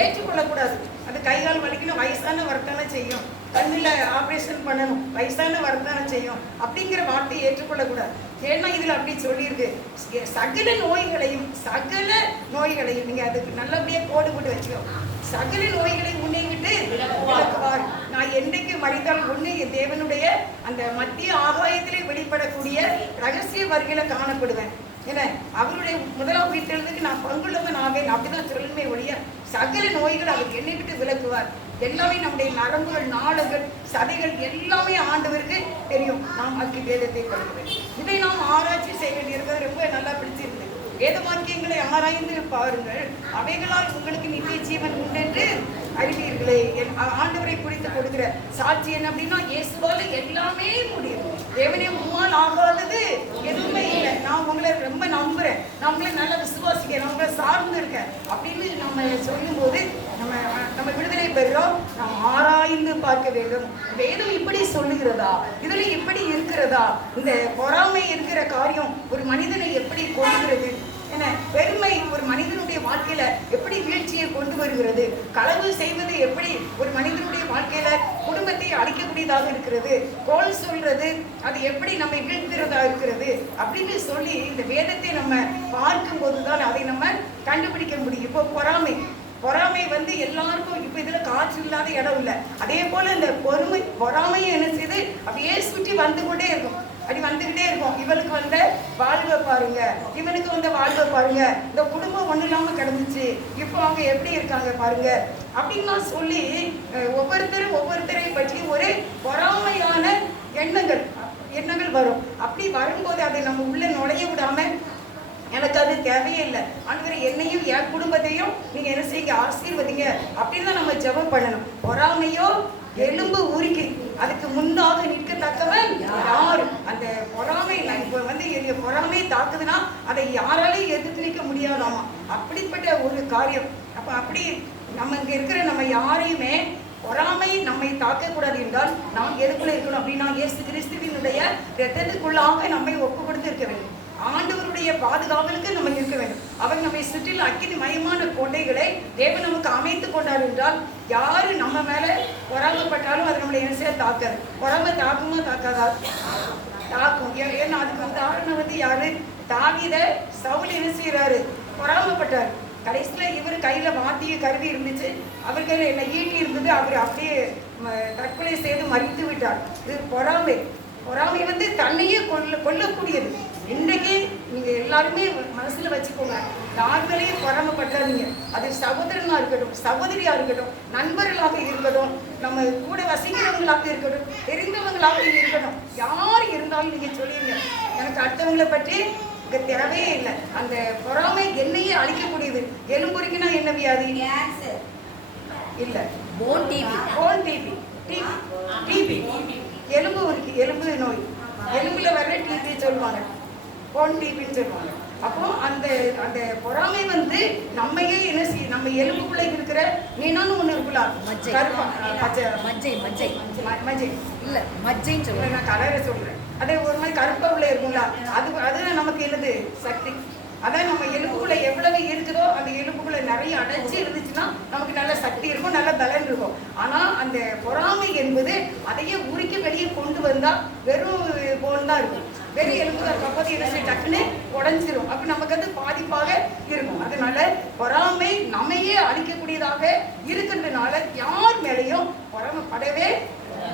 ஏற்றுக்கொள்ளக்கூடாது. அது கை கால் வலிக்கணும், வயசான வரத்தானே செய்யும். கண்ணில் ஆப்ரேஷன் பண்ணணும், வயசான வரத்தானே செய்யும் அப்படிங்கிற வார்த்தையை ஏற்றுக்கொள்ளக்கூடாது. ஏன்னா இதில் அப்படி சொல்லியிருக்கு, சகல நோய்களையும் நீங்க அதுக்கு நல்லபடியாக கோடு போட்டு வச்சுக்கோ. சகல நோய்களை உன்னை விட்டு விலக்குவார். நான் என்னைக்கு மறித்தால் ஒன்று என் தேவனுடைய அந்த மத்திய ஆகாயத்திலே வெளிப்படக்கூடிய ரகசிய வருகையில காணப்படுவேன். ஏன்னா அவருடைய முதலாம் வீட்டிலிருந்து நான் பங்குள்ளவன் ஆவேன் அப்படிதான் சொல்லணுமே ஒழிய சகல நோய்கள் அவர் என்னை விட்டு விலக்குவார். எல்லாமே நம்முடைய நரம்புகள், நாளங்கள், சதைகள் எல்லாமே ஆண்டவருக்கு தெரியும். நாம் அதுக்கு வேதத்தை படிக்கிறேன். இதை நாம் ஆராய்ச்சி செய்ய வேண்டியிருக்கிறது ரொம்ப நல்லா பிடிச்சிருந்தது. வேத வாக்கியங்களை ஆராய்ந்து பாருங்கள், அவைகளால் உங்களுக்கு நித்திய ஜீவன் உண்டென்று அறிவீர்களே. ஆண்டவரை குறித்து கொடுக்கிற சாட்சி என்ன அப்படின்னா, இயேசுவால எல்லாமே முடியும். தேவனே உம்மால் ஆகாதது எதுவுமே இல்லை. நான் உங்களை ரொம்ப நம்புறேன், நான் உங்களை நல்லா விசுவாசிக்கிறேன், நான் உங்களை சார்ந்து இருக்கேன் அப்படின்னு நம்ம சொல்லும்போது நம்ம விடுதலை பெறுறோம். நாம் ஆராய்ந்து பார்க்க வேண்டும். வேதம் இப்படி சொல்லுகிறதா, இதுல இப்படி இருக்கிறதா, இந்த பொறாமை இருக்கிற காரியம் ஒரு மனிதனை எப்படி கொள்கிறது, என்ன பெருமை ஒரு மனிதனுடைய வாழ்க்கையில எப்படி வீழ்ச்சியை கொண்டு வருகிறது, களவு செய்வது எப்படி ஒரு மனிதனுடைய வாழ்க்கையில குடும்பத்தை அழிக்கக்கூடியதாக இருக்கிறது, கோல் சொல்றது அது எப்படி நம்மை வீழ்த்துறதா இருக்கிறது அப்படின்னு சொல்லி இந்த வேதத்தை நம்ம பார்க்கும் போதுதான் அதை நம்ம கண்டுபிடிக்க முடியும். இப்போ பொறாமை வந்து எல்லாருக்கும் இப்ப இதுல காற்று இல்லாத இடம் இல்லை. அதே போல இந்த பொறாமையை என்ன செய்து அப்படியே சுற்றி வந்து கொண்டே இருக்கும், அப்படி வந்துகிட்டே இருக்கும். இவளுக்கு வந்த வாழ்வை பாருங்க, இவனுக்கு வந்த வாழ்வை பாருங்க, இந்த குடும்பம் ஒண்ணு இல்லாம கிடந்துச்சு, இப்போ அவங்க எப்படி இருக்காங்க பாருங்க அப்படின்னா சொல்லி ஒவ்வொருத்தரை பற்றி ஒரு பொறாமையான எண்ணங்கள் வரும். அப்படி வரும்போது அதை நம்ம உள்ள நுழைய விடாம, எனக்கு அது தேவையே இல்லை ஆண்டவரே, என்னையும் என் குடும்பத்தையும் நீங்க என்ன செய்யுங்க, ஆசீர்வதிங்க அப்படின்னு தான் நம்ம ஜெபம் பண்ணணும். பொறாமையோ எலும்பு உருக்கி அதுக்கு முன்னாக நிற்கத்தக்கவன் யாரு? அந்த பொறாமை இப்போ வந்து பொறாமை தாக்குதுன்னா அதை யாராலையும் எதிர்த்து நிற்க முடியாதாமா, அப்படிப்பட்ட ஒரு காரியம். அப்ப அப்படி நம்ம இங்க இருக்கிற நம்ம யாரையுமே பொறாமை நம்மை தாக்கக்கூடாது என்றால் நாம் எதுக்குள்ள இருக்கணும் அப்படின்னா, இயேசு கிறிஸ்துவினுடைய இரத்தத்துக்குள்ளாக நம்மை ஒப்பு கொடுத்து இருக்க வேண்டும். ஆண்டவருடைய பாதுகாவலுக்கு நம்ம இருக்க வேண்டும். அவர் நம்மை சுற்றிலும் அக்கினி மயமான கோட்டைகளை தேவன் நமக்கு அமைத்து கொண்டார் என்றால் யாரு நம்ம மேல பொறாமப்பட்டாலும் அது நம்மளை என்ன செய்ய தாக்காது. பொறாமை தாக்குமா தாக்காதா? தாக்கும். ஏன்னா அதுக்கு உதாரணம் வந்து யாரு? தாவீதை சவுல் என்ன செய்யறாரு? பொறாமப்பட்டார். கடைசியில இவர் கையில வாத்திய கருவி இருந்துச்சு, அவர் கையில என்ன ஈட்டி இருந்தது, அவர் அப்படியே தற்கொலை செய்து மறித்து விட்டார். இது பொறாமை வந்து தன்னையே கொல்லக்கூடியது. இன்றைக்கு நீங்க எல்லாருமே மனசுல வச்சுக்கோங்க, யார் மேலேயும் பொறாமைப்படாதீங்க. அது சகோதரனா இருக்கட்டும், சகோதரியா இருக்கட்டும், நண்பர்களாக இருக்கட்டும், நம்ம கூட வசிக்கிறவங்களாக இருக்கட்டும், தெரிந்தவங்களாக இருக்கட்டும், யார் இருந்தாலும் நீங்க சொல்லிடுங்க, எனக்கு அடுத்தவங்களை பற்றி இங்க தேவையே இல்லை. அந்த பொறாமை என்னையே அழிக்கக்கூடியது. எலும்புரிக்குன்னா என்ன வியாதி? இல்ல, போன் டிபி, டிபி, எலும்பு உரிக்கு, எலும்பு நோய், எலும்புல வர்ற டிபி சொல்லுவாங்க, போன் டிபின்னு சொல்லுவாங்க. அப்போ அந்த அந்த பொறாமை வந்து நம்மையே என்ன செய்யும், நம்ம எலும்புக்குள்ள இருக்கிற நீனான்னு ஒண்ணு இருக்குல்ல, கருப்பா மஜ்ஜை இல்ல மஜ்ஜைன்னு சொல்றேன், நான் கலரை சொல்றேன். அதே ஒரு மாதிரி கருப்பா உள்ள இருக்குங்களா, அதுதான் நமக்கு என்னது சக்தி. அதான் நம்ம எலும்புக்குள்ள எவ்வளவு இருக்குதோ அந்த எலும்புக்குள்ள நிறைய அடைச்சி இருந்துச்சுன்னா நமக்கு நல்ல சக்தி இருக்கும், நல்ல பலன் இருக்கும். ஆனா அந்த பொறாமை என்பது அதையே உரிக்க வெளியே கொண்டு வந்தா வெறும் போன் தான் இருக்கும், வெறும் எலும்பு இருக்கப்போது என்ன டக்குன்னு உடஞ்சிரும். அப்ப நமக்கு அது பாதிப்பாக இருக்கும். அதனால பொறாமை நம்மையே அழிக்கக்கூடியதாக இருக்கின்றனால யார் மேலேயும் பொறாமைப்படவே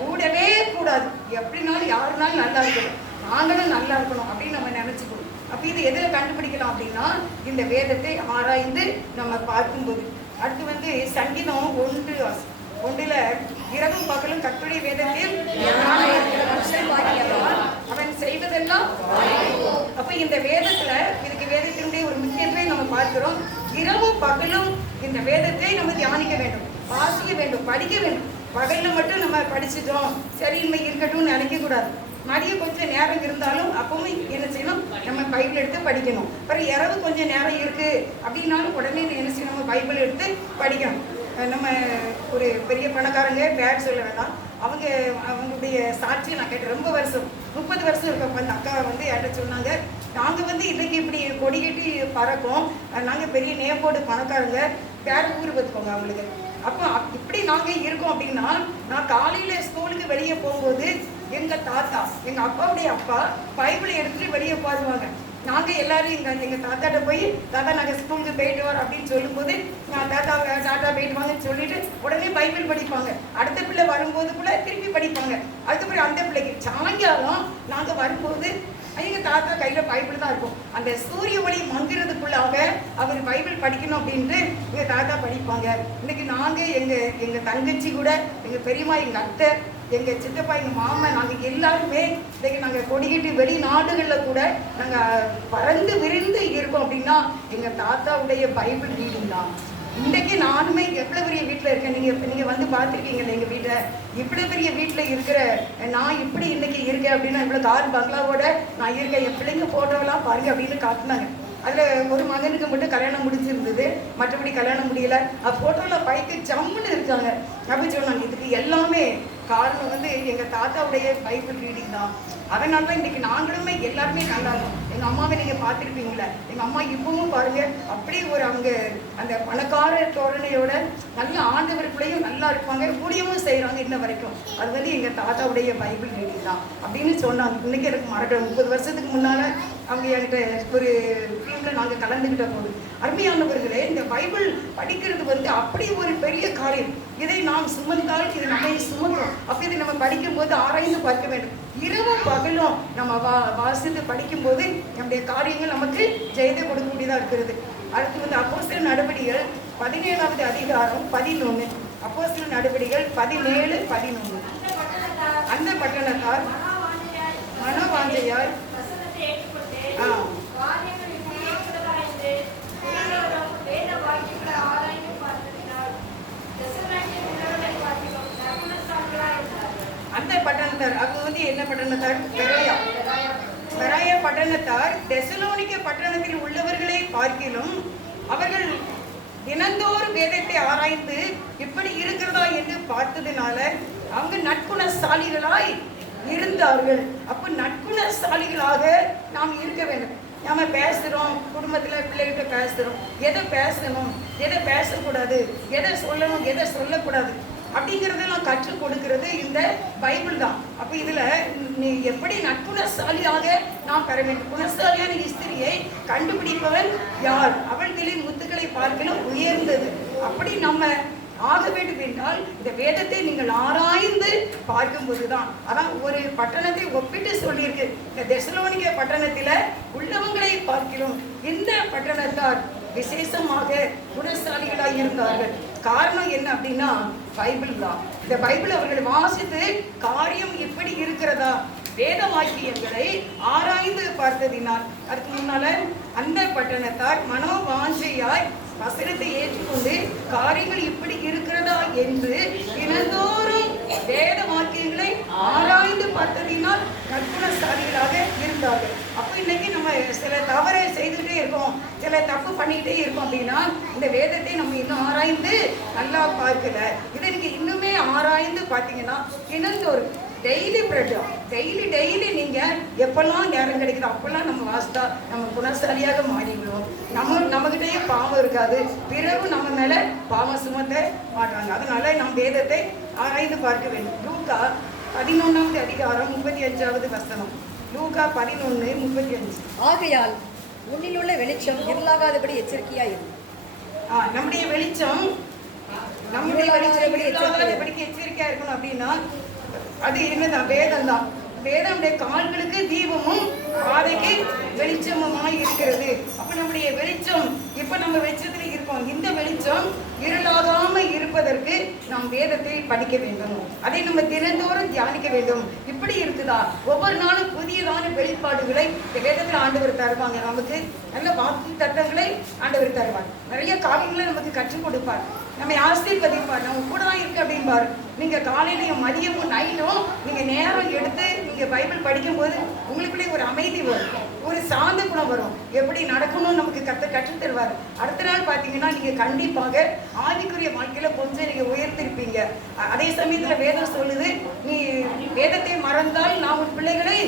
கூடவே கூடாது. எப்படினாலும் யாருனாலும் நல்லா இருக்கணும், நாங்களும் நல்லா இருக்கணும் அப்படின்னு நம்ம நினைச்சுக்கணும். அப்ப இது எதுல கண்டுபிடிக்கலாம் அப்படின்னா, இந்த வேதத்தை ஆராய்ந்து நம்ம பார்க்கும்போது. அடுத்து வந்து சங்கீதம் 1:1 இரவும் பகலும் கர்த்தருடைய வேதத்தில் அவன் செய்வதெல்லாம். அப்ப இந்த வேதத்துல இதுக்கு வேதத்தினுடைய ஒரு முக்கியத்துவத்தை நம்ம பார்க்கிறோம். இரவும் பகலும் இந்த வேதத்தை நம்ம தியானிக்க வேண்டும், வாசிக்க வேண்டும், படிக்க வேண்டும். பகல்ல மட்டும் நம்ம படிச்சுட்டோம் சரி இனிமே இருக்கட்டும்னு நினைக்க கூடாது. மதியம் கொஞ்சம் நேரம் இருந்தாலும் அப்பவும் என்ன செய்யணும், நம்ம பைபிள் எடுத்து படிக்கணும். அப்புறம் இரவு கொஞ்சம் நேரம் இருக்கு அப்படின்னாலும் உடனே என்ன செய்யணும், நம்ம பைபிள் எடுத்து படிக்கணும். நம்ம ஒரு பெரிய பணக்காரங்க பேர் சொல்ல வேண்டாம், அவங்களுடைய சாட்சியை நான் கேட்டேன். ரொம்ப வருஷம் 30 வருஷம் இருக்கப்போ அந்த அக்கா வந்து என்கிட்ட சொன்னாங்க, நாங்கள் வந்து இன்றைக்கி இப்படி கொடி கட்டி பறக்கும், நாங்கள் பெரிய நேப்போடு பணக்காரங்க, பேர் ஊர் பார்த்துக்கோங்க அவங்களுக்கு. அப்போ இப்படி நாங்கள் இருக்கோம் அப்படின்னா, நான் காலையில் ஸ்கூலுக்கு வெளியே போகும்போது எங்கள் தாத்தா, எங்கள் அப்பாவுடைய அப்பா பைபிளை எடுத்துகிட்டு வெளியே பாருவாங்க. நாங்கள் எல்லாரும் எங்கள் தாத்தாட்ட போய், தாத்தா நாங்கள் ஸ்கூலுக்கு போயிட்டு வரோம் அப்படின்னு சொல்லும்போது, தாத்தா போயிட்டு வாங்கன்னு சொல்லிட்டு உடனே பைபிள் படிப்பாங்க. அடுத்த பிள்ளை வரும்போதுக்குள்ள திருப்பி படிப்பாங்க. அதுக்கப்புறம் அந்த பிள்ளைக்கு சாயங்காலம் நாங்கள் வரும்போது எங்கள் தாத்தா கையில் பைபிள் தான் இருக்கும். அந்த சூரிய ஒளி மங்கிறதுக்குள்ளாக அவர் பைபிள் படிக்கணும் அப்படின்ட்டு எங்கள் தாத்தா படிப்பாங்க. இன்னைக்கு நாங்கள் எங்கள் தங்கச்சி கூட, எங்கள் பெரியம்மா, எங்கள் அத்தை, எங்கள் சித்தப்பா, எங்கள் மாமா, நாங்கள் எல்லாருமே இன்றைக்கி நாங்கள் கொடிக்கிட்டு வெளிநாடுகளில் கூட நாங்கள் பறந்து விரிந்து இருக்கோம் அப்படின்னா எங்கள் தாத்தாவுடைய பைபிள் ரீடிங் தான். இன்றைக்கி நானுமே எவ்வளோ பெரிய வீட்டில் இருக்கேன், நீங்கள் வந்து பார்த்துருக்கீங்கல்ல எங்கள் வீட்டை. இவ்வளோ பெரிய வீட்டில் இருக்கிற நான் இப்படி இன்றைக்கி இருக்கேன் அப்படின்னா, இவ்வளோ கார் பங்களாவோட நான் இருக்கேன். என் பிள்ளைங்க ஃபோட்டோவெல்லாம் பாருங்க அப்படின்னு காட்டினாங்க. அதில் ஒரு மகனுக்கு மட்டும் கல்யாணம் முடிஞ்சிருந்தது, மற்றபடி கல்யாணம் முடியலை. ஃபோட்டோவில் பைக்கு ஜம்முன்னு இருக்காங்க. அப்படி சொன்னாங்க, இதுக்கு எல்லாமே காரணம் வந்து எங்கள் தாத்தாவுடைய பைபிள் ரீடிங் தான். அதனால தான் இன்றைக்கி நாங்களுமே எல்லாருமே நல்லா இருக்கும். எங்கள் அம்மாவை நீங்கள் பார்த்துருப்பீங்களே, எங்கள் அம்மா இப்பவும் பாருங்கள் அப்படியே ஒரு அவங்க அந்த பணக்கார தோரணையோட நல்ல ஆண்டவருக்குள்ளேயும் நல்லா இருப்பாங்க, ஊழியமும் செய்கிறாங்க இன்ன வரைக்கும். அது வந்து எங்கள் தாத்தாவுடைய பைபிள் ரீடிங் தான் அப்படின்னு சொன்னாங்க. இன்றைக்கி எனக்கு மறக்க 30 வருஷத்துக்கு முன்னால் அவங்க என்கிட்ட ஒரு ஃபீல்டில் நாங்கள் கலந்துக்கிட்ட போது. அருமையானவர்களே, இந்த பைபிள் படிக்கிறது வந்து அப்படி ஒரு பெரிய காரியம். இதை நாம் சுமந்தால் இது நம்மை சுமக்கும். அப்போ இதை நம்ம படிக்கும்போது ஆராய்ந்து பார்க்க வேண்டும். இரவும் பகலும் நம்ம வாசித்து படிக்கும்போது நம்முடைய காரியங்கள் நமக்கு ஜெயத்தை கொடுக்கக்கூடியதாக இருக்கிறது. அடுத்து வந்து அப்போஸ்தலர் நடபடிகள் 17வது அதிகாரம் 11. அப்போஸ்தலர் நடபடிகள் 17:11. அந்த பட்டணத்தார் மனவாஞ்சையாய் அந்த பட்டணத்தார் அவங்க வந்து என்ன பட்டணத்தார்? பெராயா பட்டணத்தார் தெசலோனிக்க பட்டணத்தில் உள்ளவர்களை பார்க்கிலும் அவர்கள் தினந்தோறும் வேதத்தை ஆராய்ந்து இப்படி இருக்கிறதா என்று பார்த்ததுனால அவங்க நற்குணசாலிகளாய் இருந்தார்கள். அப்ப நற்குணசாலிகளாக நாம் இருக்க வேண்டும். நம்ம பேசுகிறோம், குடும்பத்தில் பிள்ளைகிட்ட பேசுகிறோம், எதை பேசணும், எதை பேசக்கூடாது, எதை சொல்லணும், எதை சொல்லக்கூடாது அப்படிங்கிறதெல்லாம் கற்றுக் கொடுக்கிறது இந்த பைபிள் தான். அப்போ இதில் நீ எப்படி நற்குணசாலியாக நாம் பெற வேண்டும். குணசாலியான ஸ்திரியை கண்டுபிடிப்பவன் யார்? அவள் திலை முத்துக்களை பார்க்கணும் உயர்ந்தது. அப்படி நம்ம ஆக வேண்டும் என்றால் இந்த வேதத்தை நீங்கள் ஆராய்ந்து பார்க்கும்போதுதான். அதான் ஒரு பட்டணத்தை ஒப்பிட்டு சொல்லியிருக்கு. இந்த தெசலோனிக்கே பட்டணத்தில உள்ளவங்களை பார்க்கிறோம், இந்த பட்டணத்தார் விசேஷமாக குணசாலிகளாக இருந்தார்கள். காரணம் என்ன அப்படின்னா பைபிள் தான். இந்த பைபிள் அவர்கள் வாசித்து காரியம் எப்படி இருக்கிறதா வேத வாக்கியங்களை ஆராய்ந்து பார்த்ததினால். அதுக்கு முன்னால அந்த பட்டணத்தார் மனோவாஞ்சையாய் வசனத்தை ஏற்றுக்கொண்டு காரியங்கள் இப்படி இருக்கிறதா என்று தினந்தோறும் வேத வாக்கியங்களை ஆராய்ந்து பார்த்ததினால் நற்குணசாலிகளாக இருந்தார்கள். அப்போ இன்னைக்கு நம்ம சில தவறை செய்துகிட்டே இருக்கோம், சில தப்பு பண்ணிக்கிட்டே இருக்கோம் அப்படின்னா இந்த வேதத்தை நம்ம இன்னும் ஆராய்ந்து நல்லா பார்க்கல. இதை நீங்க இன்னுமே ஆராய்ந்து பார்த்தீங்கன்னா தினந்தோறும் டெய்லி நீங்க எப்பெல்லாம் நேரம் கிடைக்குதோ அப்பெல்லாம் நம்ம வாசித்தா நம்ம குணசாலியாக மாறிவிடுவோம். நம்மகிட்டயே பாவம் இருக்காது, பிறகு நம்ம மேல பாவம் சுமத்த மாட்டாங்க. அதனால நம் வேதத்தை ஆராய்ந்து பார்க்க வேண்டும். லூக்கா 11வது அதிகாரம் 35வது வசனம். லூக்கா 11:35. ஆகையால் உன்னிலுள்ள வெளிச்சம் இருளாகாதபடி எச்சரிக்கையாயிரு. நம்முடைய வெளிச்சம் எச்சரிக்கையா இருக்கணும் அப்படின்னா அது என்னதான்? வேதம் தான். வேதமுடைய கால்களுக்கு தீபமும் பாதைக்கு வெளிச்சமுமாய் இருக்கிறது. அப்ப நம்முடைய வெளிச்சம் இப்ப நம்ம வெளிச்சத்துல இருக்கோம். இந்த வெளிச்சம் இருளாகாம இருப்பதற்கு நாம் வேதத்தை படிக்க வேண்டும். அதை நம்ம தினந்தோறும் தியானிக்க வேண்டும். இப்படி இருக்குதா? ஒவ்வொரு நாளும் புதியதான வெளிப்பாடுகளை இந்த வேதத்துல ஆண்டவர் தருவாங்க. நமக்கு நல்ல வாக்கு தத்தங்களை ஆண்டவர் தருவார். நிறைய காரியங்களை நமக்கு கற்றுக் கொடுப்பார், நம்மை ஆசீர்வதிப்பார். நம்ம கூட தான் இருக்கு அப்படின்பாரு. நீங்க காலையிலையும் மதியமும் நைட்டும் நீங்க நேரம் எடுத்து நீங்க பைபிள் படிக்கும் போது உங்களுக்குள்ளே ஒரு அமைதி வரும், ஒரு சாந்த குணம் வரும். எப்படி நடக்கணும்னு நமக்கு கற்றுத் தருவார். அடுத்த நாள் பார்த்தீங்கன்னா நீங்க கண்டிப்பாக ஆவிக்குரிய வாழ்க்கையில கொஞ்சம் நீங்க உயர்த்திருப்பீங்க. அதே சமயத்துல வேதம் சொல்லுது, நீ வேதத்தை மறந்தால் நான் உன் பிள்ளைகளை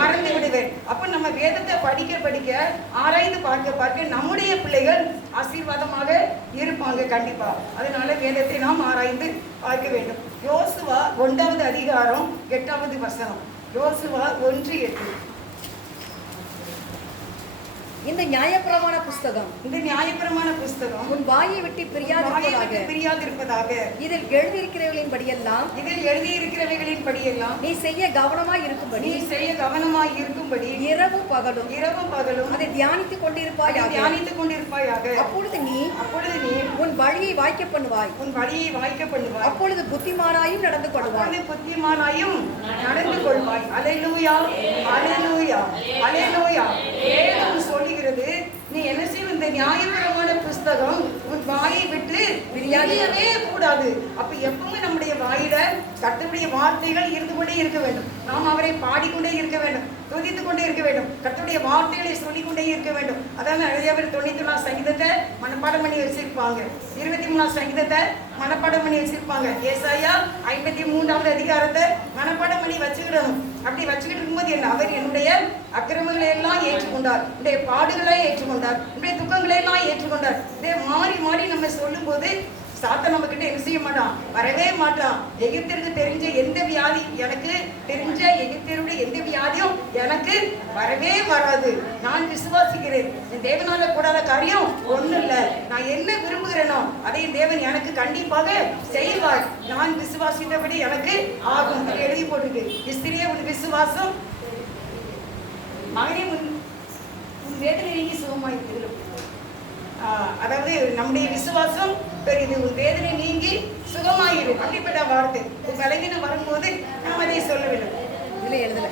மறந்து விடுவேன். அப்ப நம்ம வேதத்தை படிக்க ஆராய்ந்து பார்க்க நம்முடைய பிள்ளைகள் ஆசீர்வாதமாக இருப்பாங்க கண்டிப்பா. அதனால வேதத்தை நாம் ஆராய்ந்து பார்க்க வேண்டும். யோசுவா 1வது அதிகாரம் 8வது வசனம். யோசுவா 1:8. இந்த நியாயப்பிரமாண புஸ்தகம் உன் வாயை விட்டு பிரியாதிருப்பதாக. இதில் எழுதியிருக்கிறவைகளின் படியெல்லாம் நீ செய்ய கவனமாய் இருக்கும்படி இரவும் பகலும் அதை தியானித்துக் கொண்டிருப்பாயாக. அப்பொழுது நீ உன் வழியை வாய்க்க பண்ணுவாய். அப்பொழுது புத்திமானாயும் நடந்து கொள்வாய். அல்லேலூயா, அல்லேலூயா, அல்லேலூயா. வேதம் சொல்லுகிறது, நீ என்ன செய்ய, இந்த நியாயப்பிரமாண புஸ்தகம் உன் வாயை விட்டு பிரியவே கூடாது. அப்ப எப்பவுமே நம்முடைய வாயில கர்த்தருடைய வார்த்தைகள் இருந்து கொண்டே இருக்க வேண்டும். நாம் அவரை பாடிக்கொண்டே இருக்க வேண்டும், துதித்துக் கொண்டே இருக்க வேண்டும், கர்த்தருடைய வார்த்தைகளை சொல்லிக்கொண்டே இருக்க வேண்டும். அதான் நிறைய பேர் 91 சங்கீதத்தை மனப்பாடம் பண்ணி வச்சிருப்பாங்க, 23 சங்கீதத்தை மனப்பாடம் பண்ணி வச்சிருப்பாங்க, ஏசாயா 53வது அதிகாரத்தை மனப்பாடம் பண்ணி வச்சுக்கிடணும். அப்படி வச்சுக்கிட்டு இருக்கும்போது என்ன, அவர் என்னுடைய அக்கிரமங்களை எல்லாம் ஏற்றுக்கொண்டார், என்னுடைய பாடுகளை ஏற்றுக்கொண்டார், என்னுடைய துக்கங்களை எல்லாம் ஏற்றுக்கொண்டார். இதே மாறி நம்ம சொல்லும் போது சாத்தான் நம்ம கிட்ட என்ன செய்ய மாட்டான், வரவே மாட்டான். எகிப்திற்கு தெரிஞ்ச எந்த வியாதி, எனக்கு தெரிஞ்ச எகிப்தியருடைய எந்த வியாதியும் எனக்கு வரவே வராது. நான் விசுவாசிக்கிறேன், என் தேவனால கூடாத காரியம் ஒண்ணு இல்ல. நான் என்ன விரும்புகிறேனோ அதை தேவன் எனக்கு கண்டிப்பாக செய்வார். நான் விசுவாசித்தபடி எனக்கு ஆகும். எழுதி போட்டுருக்கு, இஸ்திரியே உன் விசுவாசம் மகனே உன் வேதனை நீங்கி சுகமாயிருக்கிறது. அதாவது நம்முடைய விசுவாசம் பெரிது, உன் வேதனை நீங்கி சுகமாயிரு. அப்படிப்பட்ட வார்த்தை பலகீனம் வரும்போது நாம் அதை சொல்ல வேண்டும். இதுல எழுதல,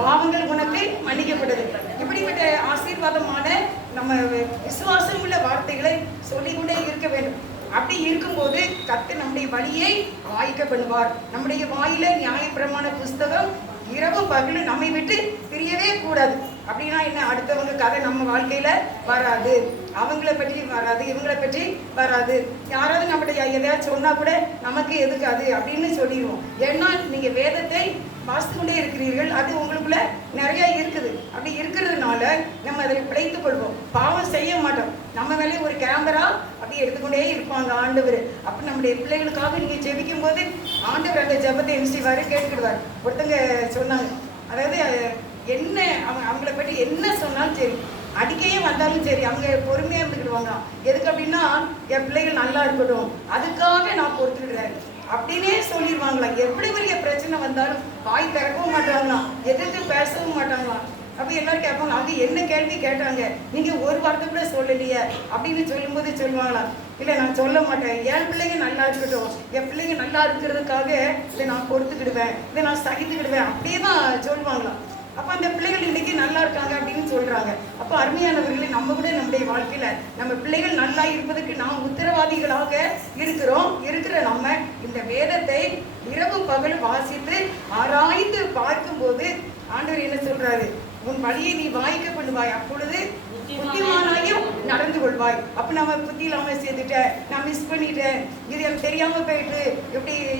பாவங்கள் உனக்கு மன்னிக்கப்பட்டது. இப்படிப்பட்ட ஆசீர்வாதமான நம்ம விசுவாசம் உள்ள வார்த்தைகளை சொல்லிக்கொண்டே இருக்க வேண்டும். அப்படி இருக்கும்போது கர்த்தர் நம்முடைய வழியை வாய்க்க பண்ணுவார். நம்முடைய வாயில நியாயப்பிரமாண புஸ்தகம் இரவு பகலும் நம்மை விட்டு பிரியவே கூடாது. அப்படின்னா என்ன, அடுத்தவங்க கதை நம்ம வாழ்க்கையில வராது, அவங்கள பற்றி வராது, இவங்களை பற்றி வராது. யாராவது நம்முடைய எதையாவது சொன்னா கூட நமக்கு எதுக்காது அப்படின்னு சொல்லிடுவோம். ஏன்னா நீங்க வேதத்தை வாசித்து கொண்டே இருக்கிறீர்கள், அது உங்களுக்குள்ள நிறைய இருக்குது. அப்படி இருக்கிறதுனால நம்ம அதில் பிழைத்துக் கொள்வோம், பாவம் செய்ய மாட்டோம். நம்ம மேலே ஒரு கேமரா அப்படி எடுத்துக்கொண்டே இருப்பாங்க ஆண்டவர். அப்ப நம்முடைய பிள்ளைகளுக்காக நீங்க ஜெபிக்கும் போது ஆண்டவர் அந்த ஜெபத்தை என்ன செய்வாரு, கேட்டுக்கிடுவார். ஒருத்தங்க சொன்னாங்க, அதாவது என்ன அவங்கள பற்றி என்ன சொன்னாலும் சரி, அடிக்கையே வந்தாலும் சரி அவங்க பொறுமையாக இருந்துக்கிடுவாங்க. எதுக்கு அப்படின்னா என் பிள்ளைகள் நல்லா இருக்கட்டும், அதுக்காக நான் பொறுத்துக்கிடுறேன் அப்படின்னே சொல்லிடுவாங்களாம். எவ்வளவு பெரிய பிரச்சனை வந்தாலும் வாய் திறக்கவும் மாட்டாங்களாம், எதிர்த்து பேசவும் மாட்டாங்களாம். அப்போ எல்லாரும் கேட்பாங்க, அது என்ன கேள்வி கேட்டாங்க, நீங்கள் ஒரு வார்த்தை கூட சொல்லலையே அப்படின்னு சொல்லும்போது சொல்லுவாங்களாம், இல்லை நான் சொல்ல மாட்டேன், என் பிள்ளைங்க நல்லா இருக்கட்டும், என் பிள்ளைங்க நல்லா இருக்கிறதுக்காக இதை நான் பொறுத்துக்கிடுவேன், இதை நான் சகித்துக்கிடுவேன் அப்படியே தான் சொல்லுவாங்களாம். அப்போ அந்த பிள்ளைகள் இன்னைக்கு நல்லா இருக்காங்க அப்படின்னு சொல்றாங்க. அப்போ அருமையானவர்களே, நம்ம கூட நம்முடைய வாழ்க்கையில நம்ம பிள்ளைகள் நல்லா இருப்பதற்கு நாம் உத்தரவாதிகளாக இருக்கிற நம்ம இந்த வேதத்தை இரவு பகல் வாசித்து ஆராய்ந்து பார்க்கும்போது ஆண்டவர் என்ன சொல்றாரு, உன் வழியை நீ வாய்க்க பண்ணுவாய், அப்பொழுது புத்திமானாயும் நடந்து கொள்வாய். அப்ப நம்ம புத்தி இல்லாம சேர்த்துட்டேன், நான் மிஸ் பண்ணிட்டேன், இது எனக்கு தெரியாம போயிட்டு,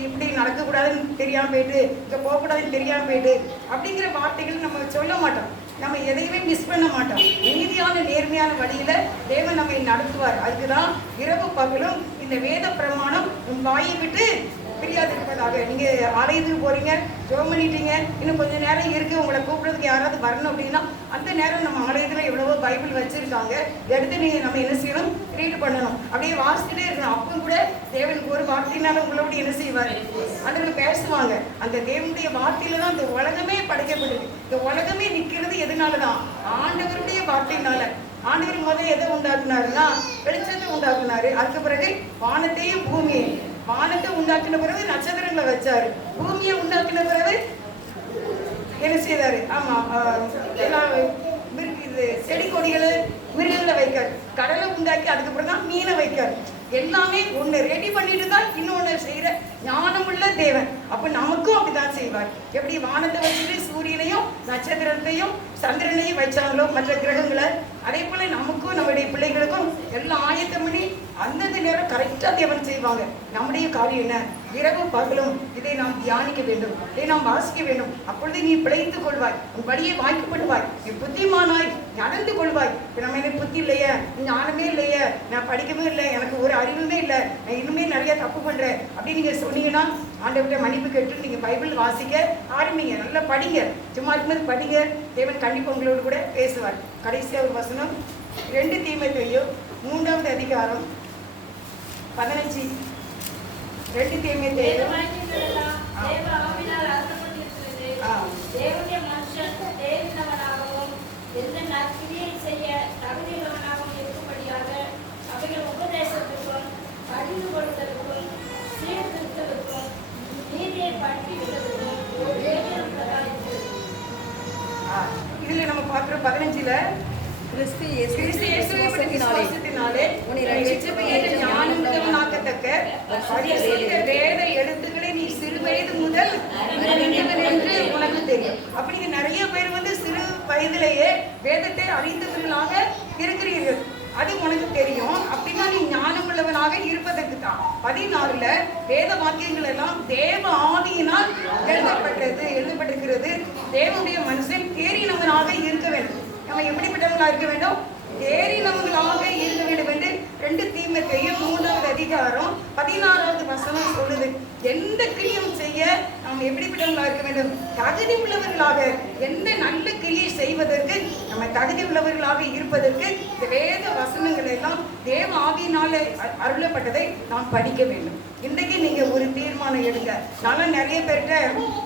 இப்படி நடக்கக்கூடாதுன்னு தெரியாம போயிட்டு, இங்க போகக்கூடாதுன்னு தெரியாம போயிட்டு அப்படிங்கிற வார்த்தைகள் நம்ம சொல்ல மாட்டோம். நம்ம எதையுமே மிஸ் பண்ண மாட்டோம். நீதியான நேர்மையான வழியில தேவன் நம்மை நடத்துவார். அதுக்குதான் இரவு பகலும் இந்த வேத பிரமாணம் உன் வாயை விட்டு பிரியாது இருப்பதாக. நீங்க ஆலயத்துக்கு போறீங்க, ஜெபம் பண்ணிட்டீங்க, இன்னும் கொஞ்ச நேரம் இருக்கு, உங்களை கூப்பிடுறதுக்கு யாராவது வரணும் அப்படின்னா அந்த நேரம் நம்ம ஆலயத்துல எவ்வளவோ பைபிள் வச்சிருக்காங்க, எடுத்து நம்ம என்ன செய்யணும், ரீட் பண்ணணும், அப்படியே வாசிச்சுட்டே இருக்கணும். அப்போ கூட தேவனுக்கு ஒரு வார்த்தையினால உங்களோட என்ன செய்வார், அதில் பேசுவாங்க. அந்த தேவனுடைய வார்த்தையில தான் இந்த உலகமே படைக்கப்படுது. இந்த உலகமே நிற்கிறது எதனாலதான், ஆண்டவருடைய வார்த்தையினால. ஆண்டவர் முதல் எதை உண்டாக்குனாருன்னா வெளிச்சத்தை உண்டாக்குனாரு. அதுக்கு பிறகு வானத்தையும் பூமியையும், வானத்தை உண்டாக்கின பிறகு நட்சத்திரங்களை வச்சாரு, பூமியை உண்டாக்கின பிறகு என்ன செய்தாரு, ஆமா இது செடி கொடிகளை மிருகங்களை வைக்காரு, கடலை உண்டாக்கி அதுக்கப்புறம் தான் மீனை வைக்காரு. எல்லாமே ஒண்ணு ரெடி பண்ணிட்டு தான் இன்னொன்னு செய்யற ஞானமுள்ள தேவன். அப்ப நமக்கும் அப்படிதான் செய்வார். எப்படி வானத்தை வச்சுட்டு சூரியனையும் நட்சத்திரத்தையும் சந்திரனையும் வச்சாங்களோ மற்ற கிரகங்களை, அதே போல நமக்கும் நம்முடைய பிள்ளைகளுக்கும் எல்லாம் ஆயத்தம் பண்ணி அந்தந்த நேரம் கரெக்டா தேவன் செய்வாங்க. நம்முடைய காரியம் என்ன, இரவு பகலும் இதை நாம் தியானிக்க வேண்டும், இதை நாம் வாசிக்க வேண்டும். அப்பொழுது நீ பிழைத்துக் கொள்வாய், உன் வழியை வாய்க்கப்படுவாய், நீ புத்திமானாய் நடந்து கொள்வாய். நம்ம எனக்கு புத்தி இல்லையே, ஞானமே இல்லையே, நான் படிக்கவே இல்லை, எனக்கு ஒரு அறிவுமே இல்லை, நான் இன்னுமே நிறைய தப்பு பண்றேன் அப்படின்னு நீங்க சொன்னீங்கன்னா ஆண்டவர்கிட்ட மன்னிப்பு கேட்டு நீங்க பைபிள் வாசிக்க ஆரம்பிங்க. நல்லா படிங்க, சும்மா இருக்கும்போது படிங்க, தேவன் கண்டிப்பா உங்களோடு கூட பேசுவார். கடைசியா ஒரு வசனம், 2 தீமோத்தேயு 3வது அதிகாரம் 15. 2 தீமோத்தேயு எந்த நற்கிரியை செய்ய தகுதியுள்ளவனாகவும் இருக்கும்படியாக அவைகள் உபதேசத்துக்கும் அறிந்து கொள்வதற்கும் சீர்திருத்தலுக்கும் நீதியை பற்றி விடுவதற்கும் இதுல நம்ம பார்க்கிற 15ல கிறிஸ்து இயேசுவின் விசுவாசத்தினாலே உன்னை ரட்சிக்கப்பட்ட ஞானமுள்ளவனாக்கத்தக்க பரிசுத்த வேத எழுத்துக்களை நீ சிறு வயது முதல் அறிந்தவன் என்று உனக்கு தெரியும். அப்ப நீங்க நிறைய பேர் வந்து சிறு வயதிலேயே வேதத்தை அறிந்தவர்களாக இருக்கிறீர்கள், அது உனக்கு தெரியும். அப்படின்னா நீ ஞானமுள்ளவனாக இருப்பதற்கு தான் 16ல வேத வாக்கியங்கள் எல்லாம் தேவ ஆவியினால் எழுதப்பட்டிருக்கிறது. தேவனுடைய மனுஷன் தேறினவனாக இருக்க வேண்டும். நம்ம எப்படிப்பட்டவங்களா இருக்க வேண்டும், தேறினவங்களாக இருக்க வேண்டும் என்று 2 தீமோத்தேயு 3வது அதிகாரம் 16வது வசனம் சொல்லுது. எந்த கிரியும் செய்ய நாம் எப்படிப்பட்டவங்களா இருக்க வேண்டும், தகுதி உள்ளவர்களாக. எந்த நல்ல கிரியை செய்வதற்கு நம்ம தகுதி உள்ளவர்களாக இருப்பதற்கு இந்த வேத வசனங்கள் எல்லாம் தேவ ஆவியினாலே அருளப்பட்டதை நாம் படிக்க வேண்டும். இன்றைக்கு நீங்க ஒரு தீர்மானம் எடுங்க. நான் நிறைய பேர்கிட்ட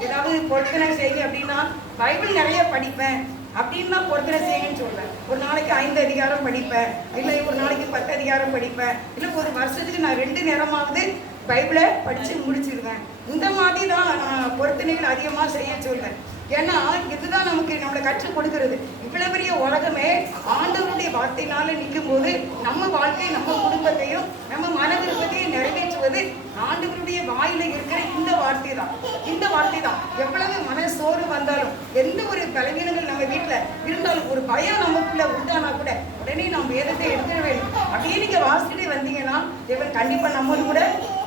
ஏதாவது பொருத்தனை செய்யுங்க அப்படின்னா பைபிள் நிறைய படிப்பேன் அப்படின்னு தான் பொருத்தனை செய்யுங்கன்னு சொல்றேன். ஒரு நாளைக்கு 5 அதிகாரம் படிப்பேன், இல்லை ஒரு நாளைக்கு 10 அதிகாரம் படிப்பேன், இல்லை ஒரு வருஷத்துக்கு நான் 2 நேரமாவது பைபிளை படிச்சு முடிச்சிடுவேன். இந்த மாதிரி தான் நான் பொருத்தனைகள் அதிகமாக செய்ய சொல்றேன். ஏன்னா இதுதான் நமக்கு நம்மளை கற்றுக் கொடுக்கிறது. இவ்வளவு பெரிய உலகமே ஆண்டவருடைய வார்த்தையினால நிற்கும் போது நம்ம வாழ்க்கை, நம்ம குடும்பத்தையும் நம்ம மன விருப்பத்தையும் நிறைவேற்றுவது ஆண்டவருடைய வாயில இருக்கிற இந்த வார்த்தை தான். இந்த வார்த்தை தான் எவ்வளவு மன சோறு வந்தாலும், எந்த ஒரு பலவீனங்கள் நம்ம வீட்டுல இருந்தாலும், ஒரு பயம் நமக்குள்ள உண்டானா கூட உடனே நாம் வேதத்தை எடுத்துட வேண்டும். அப்படியே நீங்க வாசிச்சுட்டே வந்தீங்கன்னா தேவன் கண்டிப்பா நம்மளோட கூட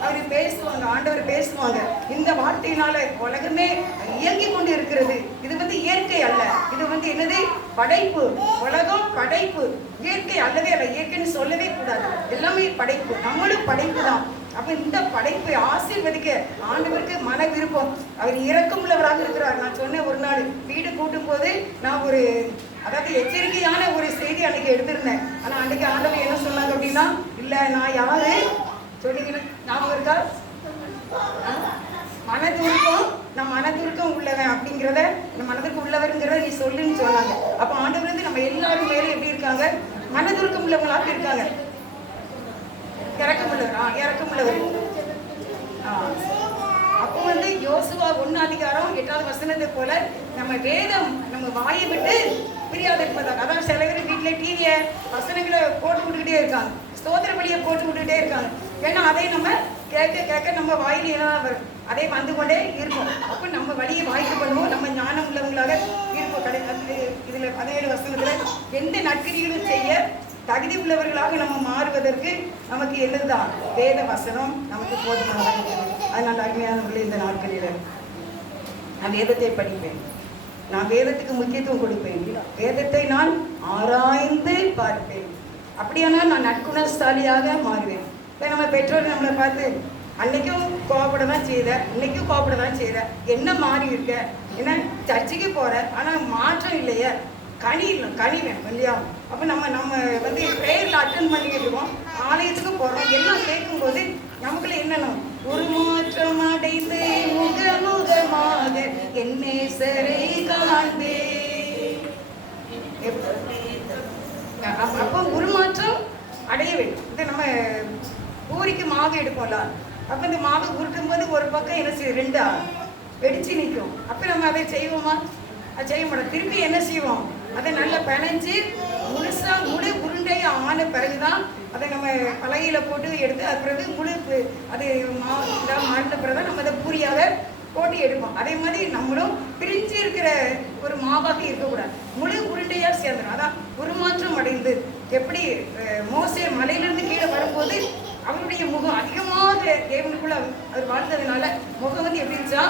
அவர் பேசுவாங்க, ஆண்டவர் பேசுவாங்க. இந்த வார்த்தையினால உலகமே இயங்கி கொண்டு இருக்கிறது. இது வந்து இயற்கை அல்ல, இது வந்து என்னது, படைப்பு. உலகம் படைப்பு, இயற்கை அல்லவே அல்ல. இயற்கைன்னு சொல்லவே கூடாது, எல்லாமே படைப்பு. நம்மளும் படைப்பு தான். அப்ப இந்த படைப்பை ஆசீர்வதிக்க ஆண்டவருக்கு மன விருப்பம். அவர் இரக்கமுள்ளவராக இருக்கிறார். நான் சொன்னேன், ஒரு நாள் வீடு கூட்டும் போது நான் ஒரு அதாவது எச்சரிக்கையான ஒரு செய்தி அன்னைக்கு எடுத்திருந்தேன். ஆனா அன்னைக்கு ஆண்டவர் என்ன சொன்னாங்க அப்படின்னா, இல்ல நான் யாரு சொன்னீங்கன்னா ஞாபகம் இருக்கா? மனதுருக்கம், நான் மனதுருக்கம் உள்ளவன் அப்படிங்கிறத, இந்த மனதுக்கு உள்ளவருங்கிறத நீ சொல்லுன்னு சொன்னாங்க. அப்ப ஆண்டவர் வந்து நம்ம எல்லாரும் மேலே எப்படி இருக்காங்க? மனதுருக்கம் உள்ளவங்களாக இருக்காங்க. இறக்கமுள்ளவர், இறக்கமுள்ளவர். அப்போ வந்து யோசுவா 1:8 போல நம்ம வேதம் நம்ம வாயை விட்டு பிரியாது இருப்பதாக. அதான் சில பேர் வீட்டில் டிவியை வசனங்களை போட்டு விட்டுக்கிட்டே இருக்காங்க, ஸ்தோத்திர பலியை போட்டு விட்டுக்கிட்டே இருக்காங்க. ஏன்னா அதை நம்ம கேட்க கேட்க நம்ம வாயில் எல்லாம் வரும், அதே வந்து கொண்டே இருக்கும். அப்போ நம்ம வழியை வாய்ப்பு பண்ணுவோம், நம்ம ஞானம் உள்ளவங்களாக இருப்போம். இதில் 17 வசனத்தில் எந்த நற்கிரிகளும் செய்ய தகுதி உள்ளவர்களாக நம்ம மாறுவதற்கு நமக்கு என்னதுதான்? வேத வசனம் நமக்கு போதுமானது. அதனால அருமையானவர்களே, இந்த நாட்களில் நான் வேதத்தை படிப்பேன், நான் வேதத்துக்கு முக்கியத்துவம் கொடுப்பேன், வேதத்தை நான் ஆராய்ந்து பார்ப்பேன். அப்படியானால் நான் நற்குணசாலியாக மாறுவேன். இப்போ நம்ம பெற்றோர் நம்மளை பார்த்து அன்னைக்கும் கோவப்பட தான் செய்த, இன்னைக்கும் கோவப்பட தான் செய்த, என்ன மாறி இருக்க, என்ன சர்ச்சைக்கு போகிற, ஆனால் மாற்றம் இல்லையே, கனி வேணும் இல்லையா? அப்போ நம்ம வந்து ப்ரேயரில் அட்டன் பண்ணிக்கிட்டு இருக்கோம், ஆலயத்துக்கு போகிறோம், எல்லாம் கேட்கும்போது நமக்குள்ள என்னன்னா, ஒரு மாற்றம் அடைந்து முகமுகமாக என்னேசரை காண்பே. அப்போ ஒரு மாற்றம் அடைய வேண்டும். இது நம்ம பூரிக்கு மாவு எடுப்போம்ல, அப்போ இந்த மாவு உருட்டும் போது ஒரு பக்கம் என்ன செய்யும்? 2 வெடிச்சு நிற்கும். அப்போ நம்ம அதை செய்வோமா? அதை செய்ய மாட்டோம். திருப்பி என்ன செய்வோம்? அதை நல்லா பிணைஞ்சு முழு உருண்டையாக ஆன பிறகுதான் அதை நம்ம பலகையில் போட்டு எடுத்து அது பிறகு அது இதாக மாறின பிறகு தான் நம்ம அதை பூரியாக போட்டு எடுப்போம். அதே மாதிரி நம்மளும் பிரிஞ்சு இருக்கிற ஒரு மாவாக இருக்கக்கூடாது, முழு உருண்டையாக சேர்ந்துடும். அதான் உருமாற்றம் அடைந்து. எப்படி மோசே மலையிலிருந்து கீழே வரும்போது அவருடைய முகம் அதிகமாக தேவனுக்குள்ள அவர் வாழ்ந்ததுனால முகம் வந்து எப்படி இருந்துச்சா?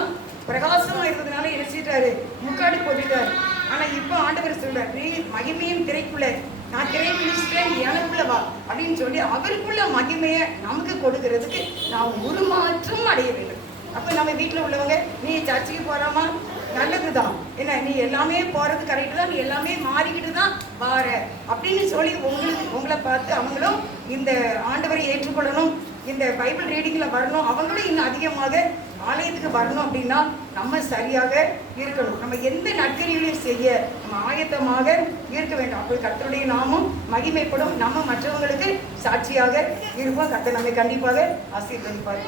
பிரகாசமாக இருந்ததுனால என்ன செய்யிட்டாரு? முக்காடு போட்டுட்டாரு. ஆனால் இப்போ ஆண்டவர் சொல்றார், நீ மகிமையும் திரைக்குள்ள, நான் திரை பிடிச்சிட்டேன், எனக்குள்ளவா அப்படின்னு சொல்லி அவருக்குள்ள மகிமையை நமக்கு கொடுக்கறதுக்கு நாம் உருமாற்றம் அடைய வேண்டும். அப்போ நம்ம வீட்டில் உள்ளவங்க, நீ சர்ச்சுக்கு போகிறாமா? நல்லது தான், என்ன நீ எல்லாமே போகிறது கரெக்டு தான், நீ எல்லாமே மாறிக்கிட்டு தான் வார அப்படின்னு சொல்லி உங்களை பார்த்து அவங்களும் இந்த ஆண்டவரை ஏற்றுக்கொள்ளணும், இந்த பைபிள் ரீடிங்கில் வரணும், அவங்களும் இன்னும் அதிகமாக ஆலயத்துக்கு வரணும். அப்படின்னா நம்ம சரியாக இருக்கணும். நம்ம எந்த நற்கிரிகளையும் செய்ய நம்ம ஆயத்தமாக இருக்க வேண்டும். அப்போ கர்த்தருடைய நாமம் மகிமைப்படும், நம்ம மற்றவங்களுக்கு சாட்சியாக இருப்போம். கர்த்தர் நம்மை கண்டிப்பாக ஆசீர்வதிப்பார்.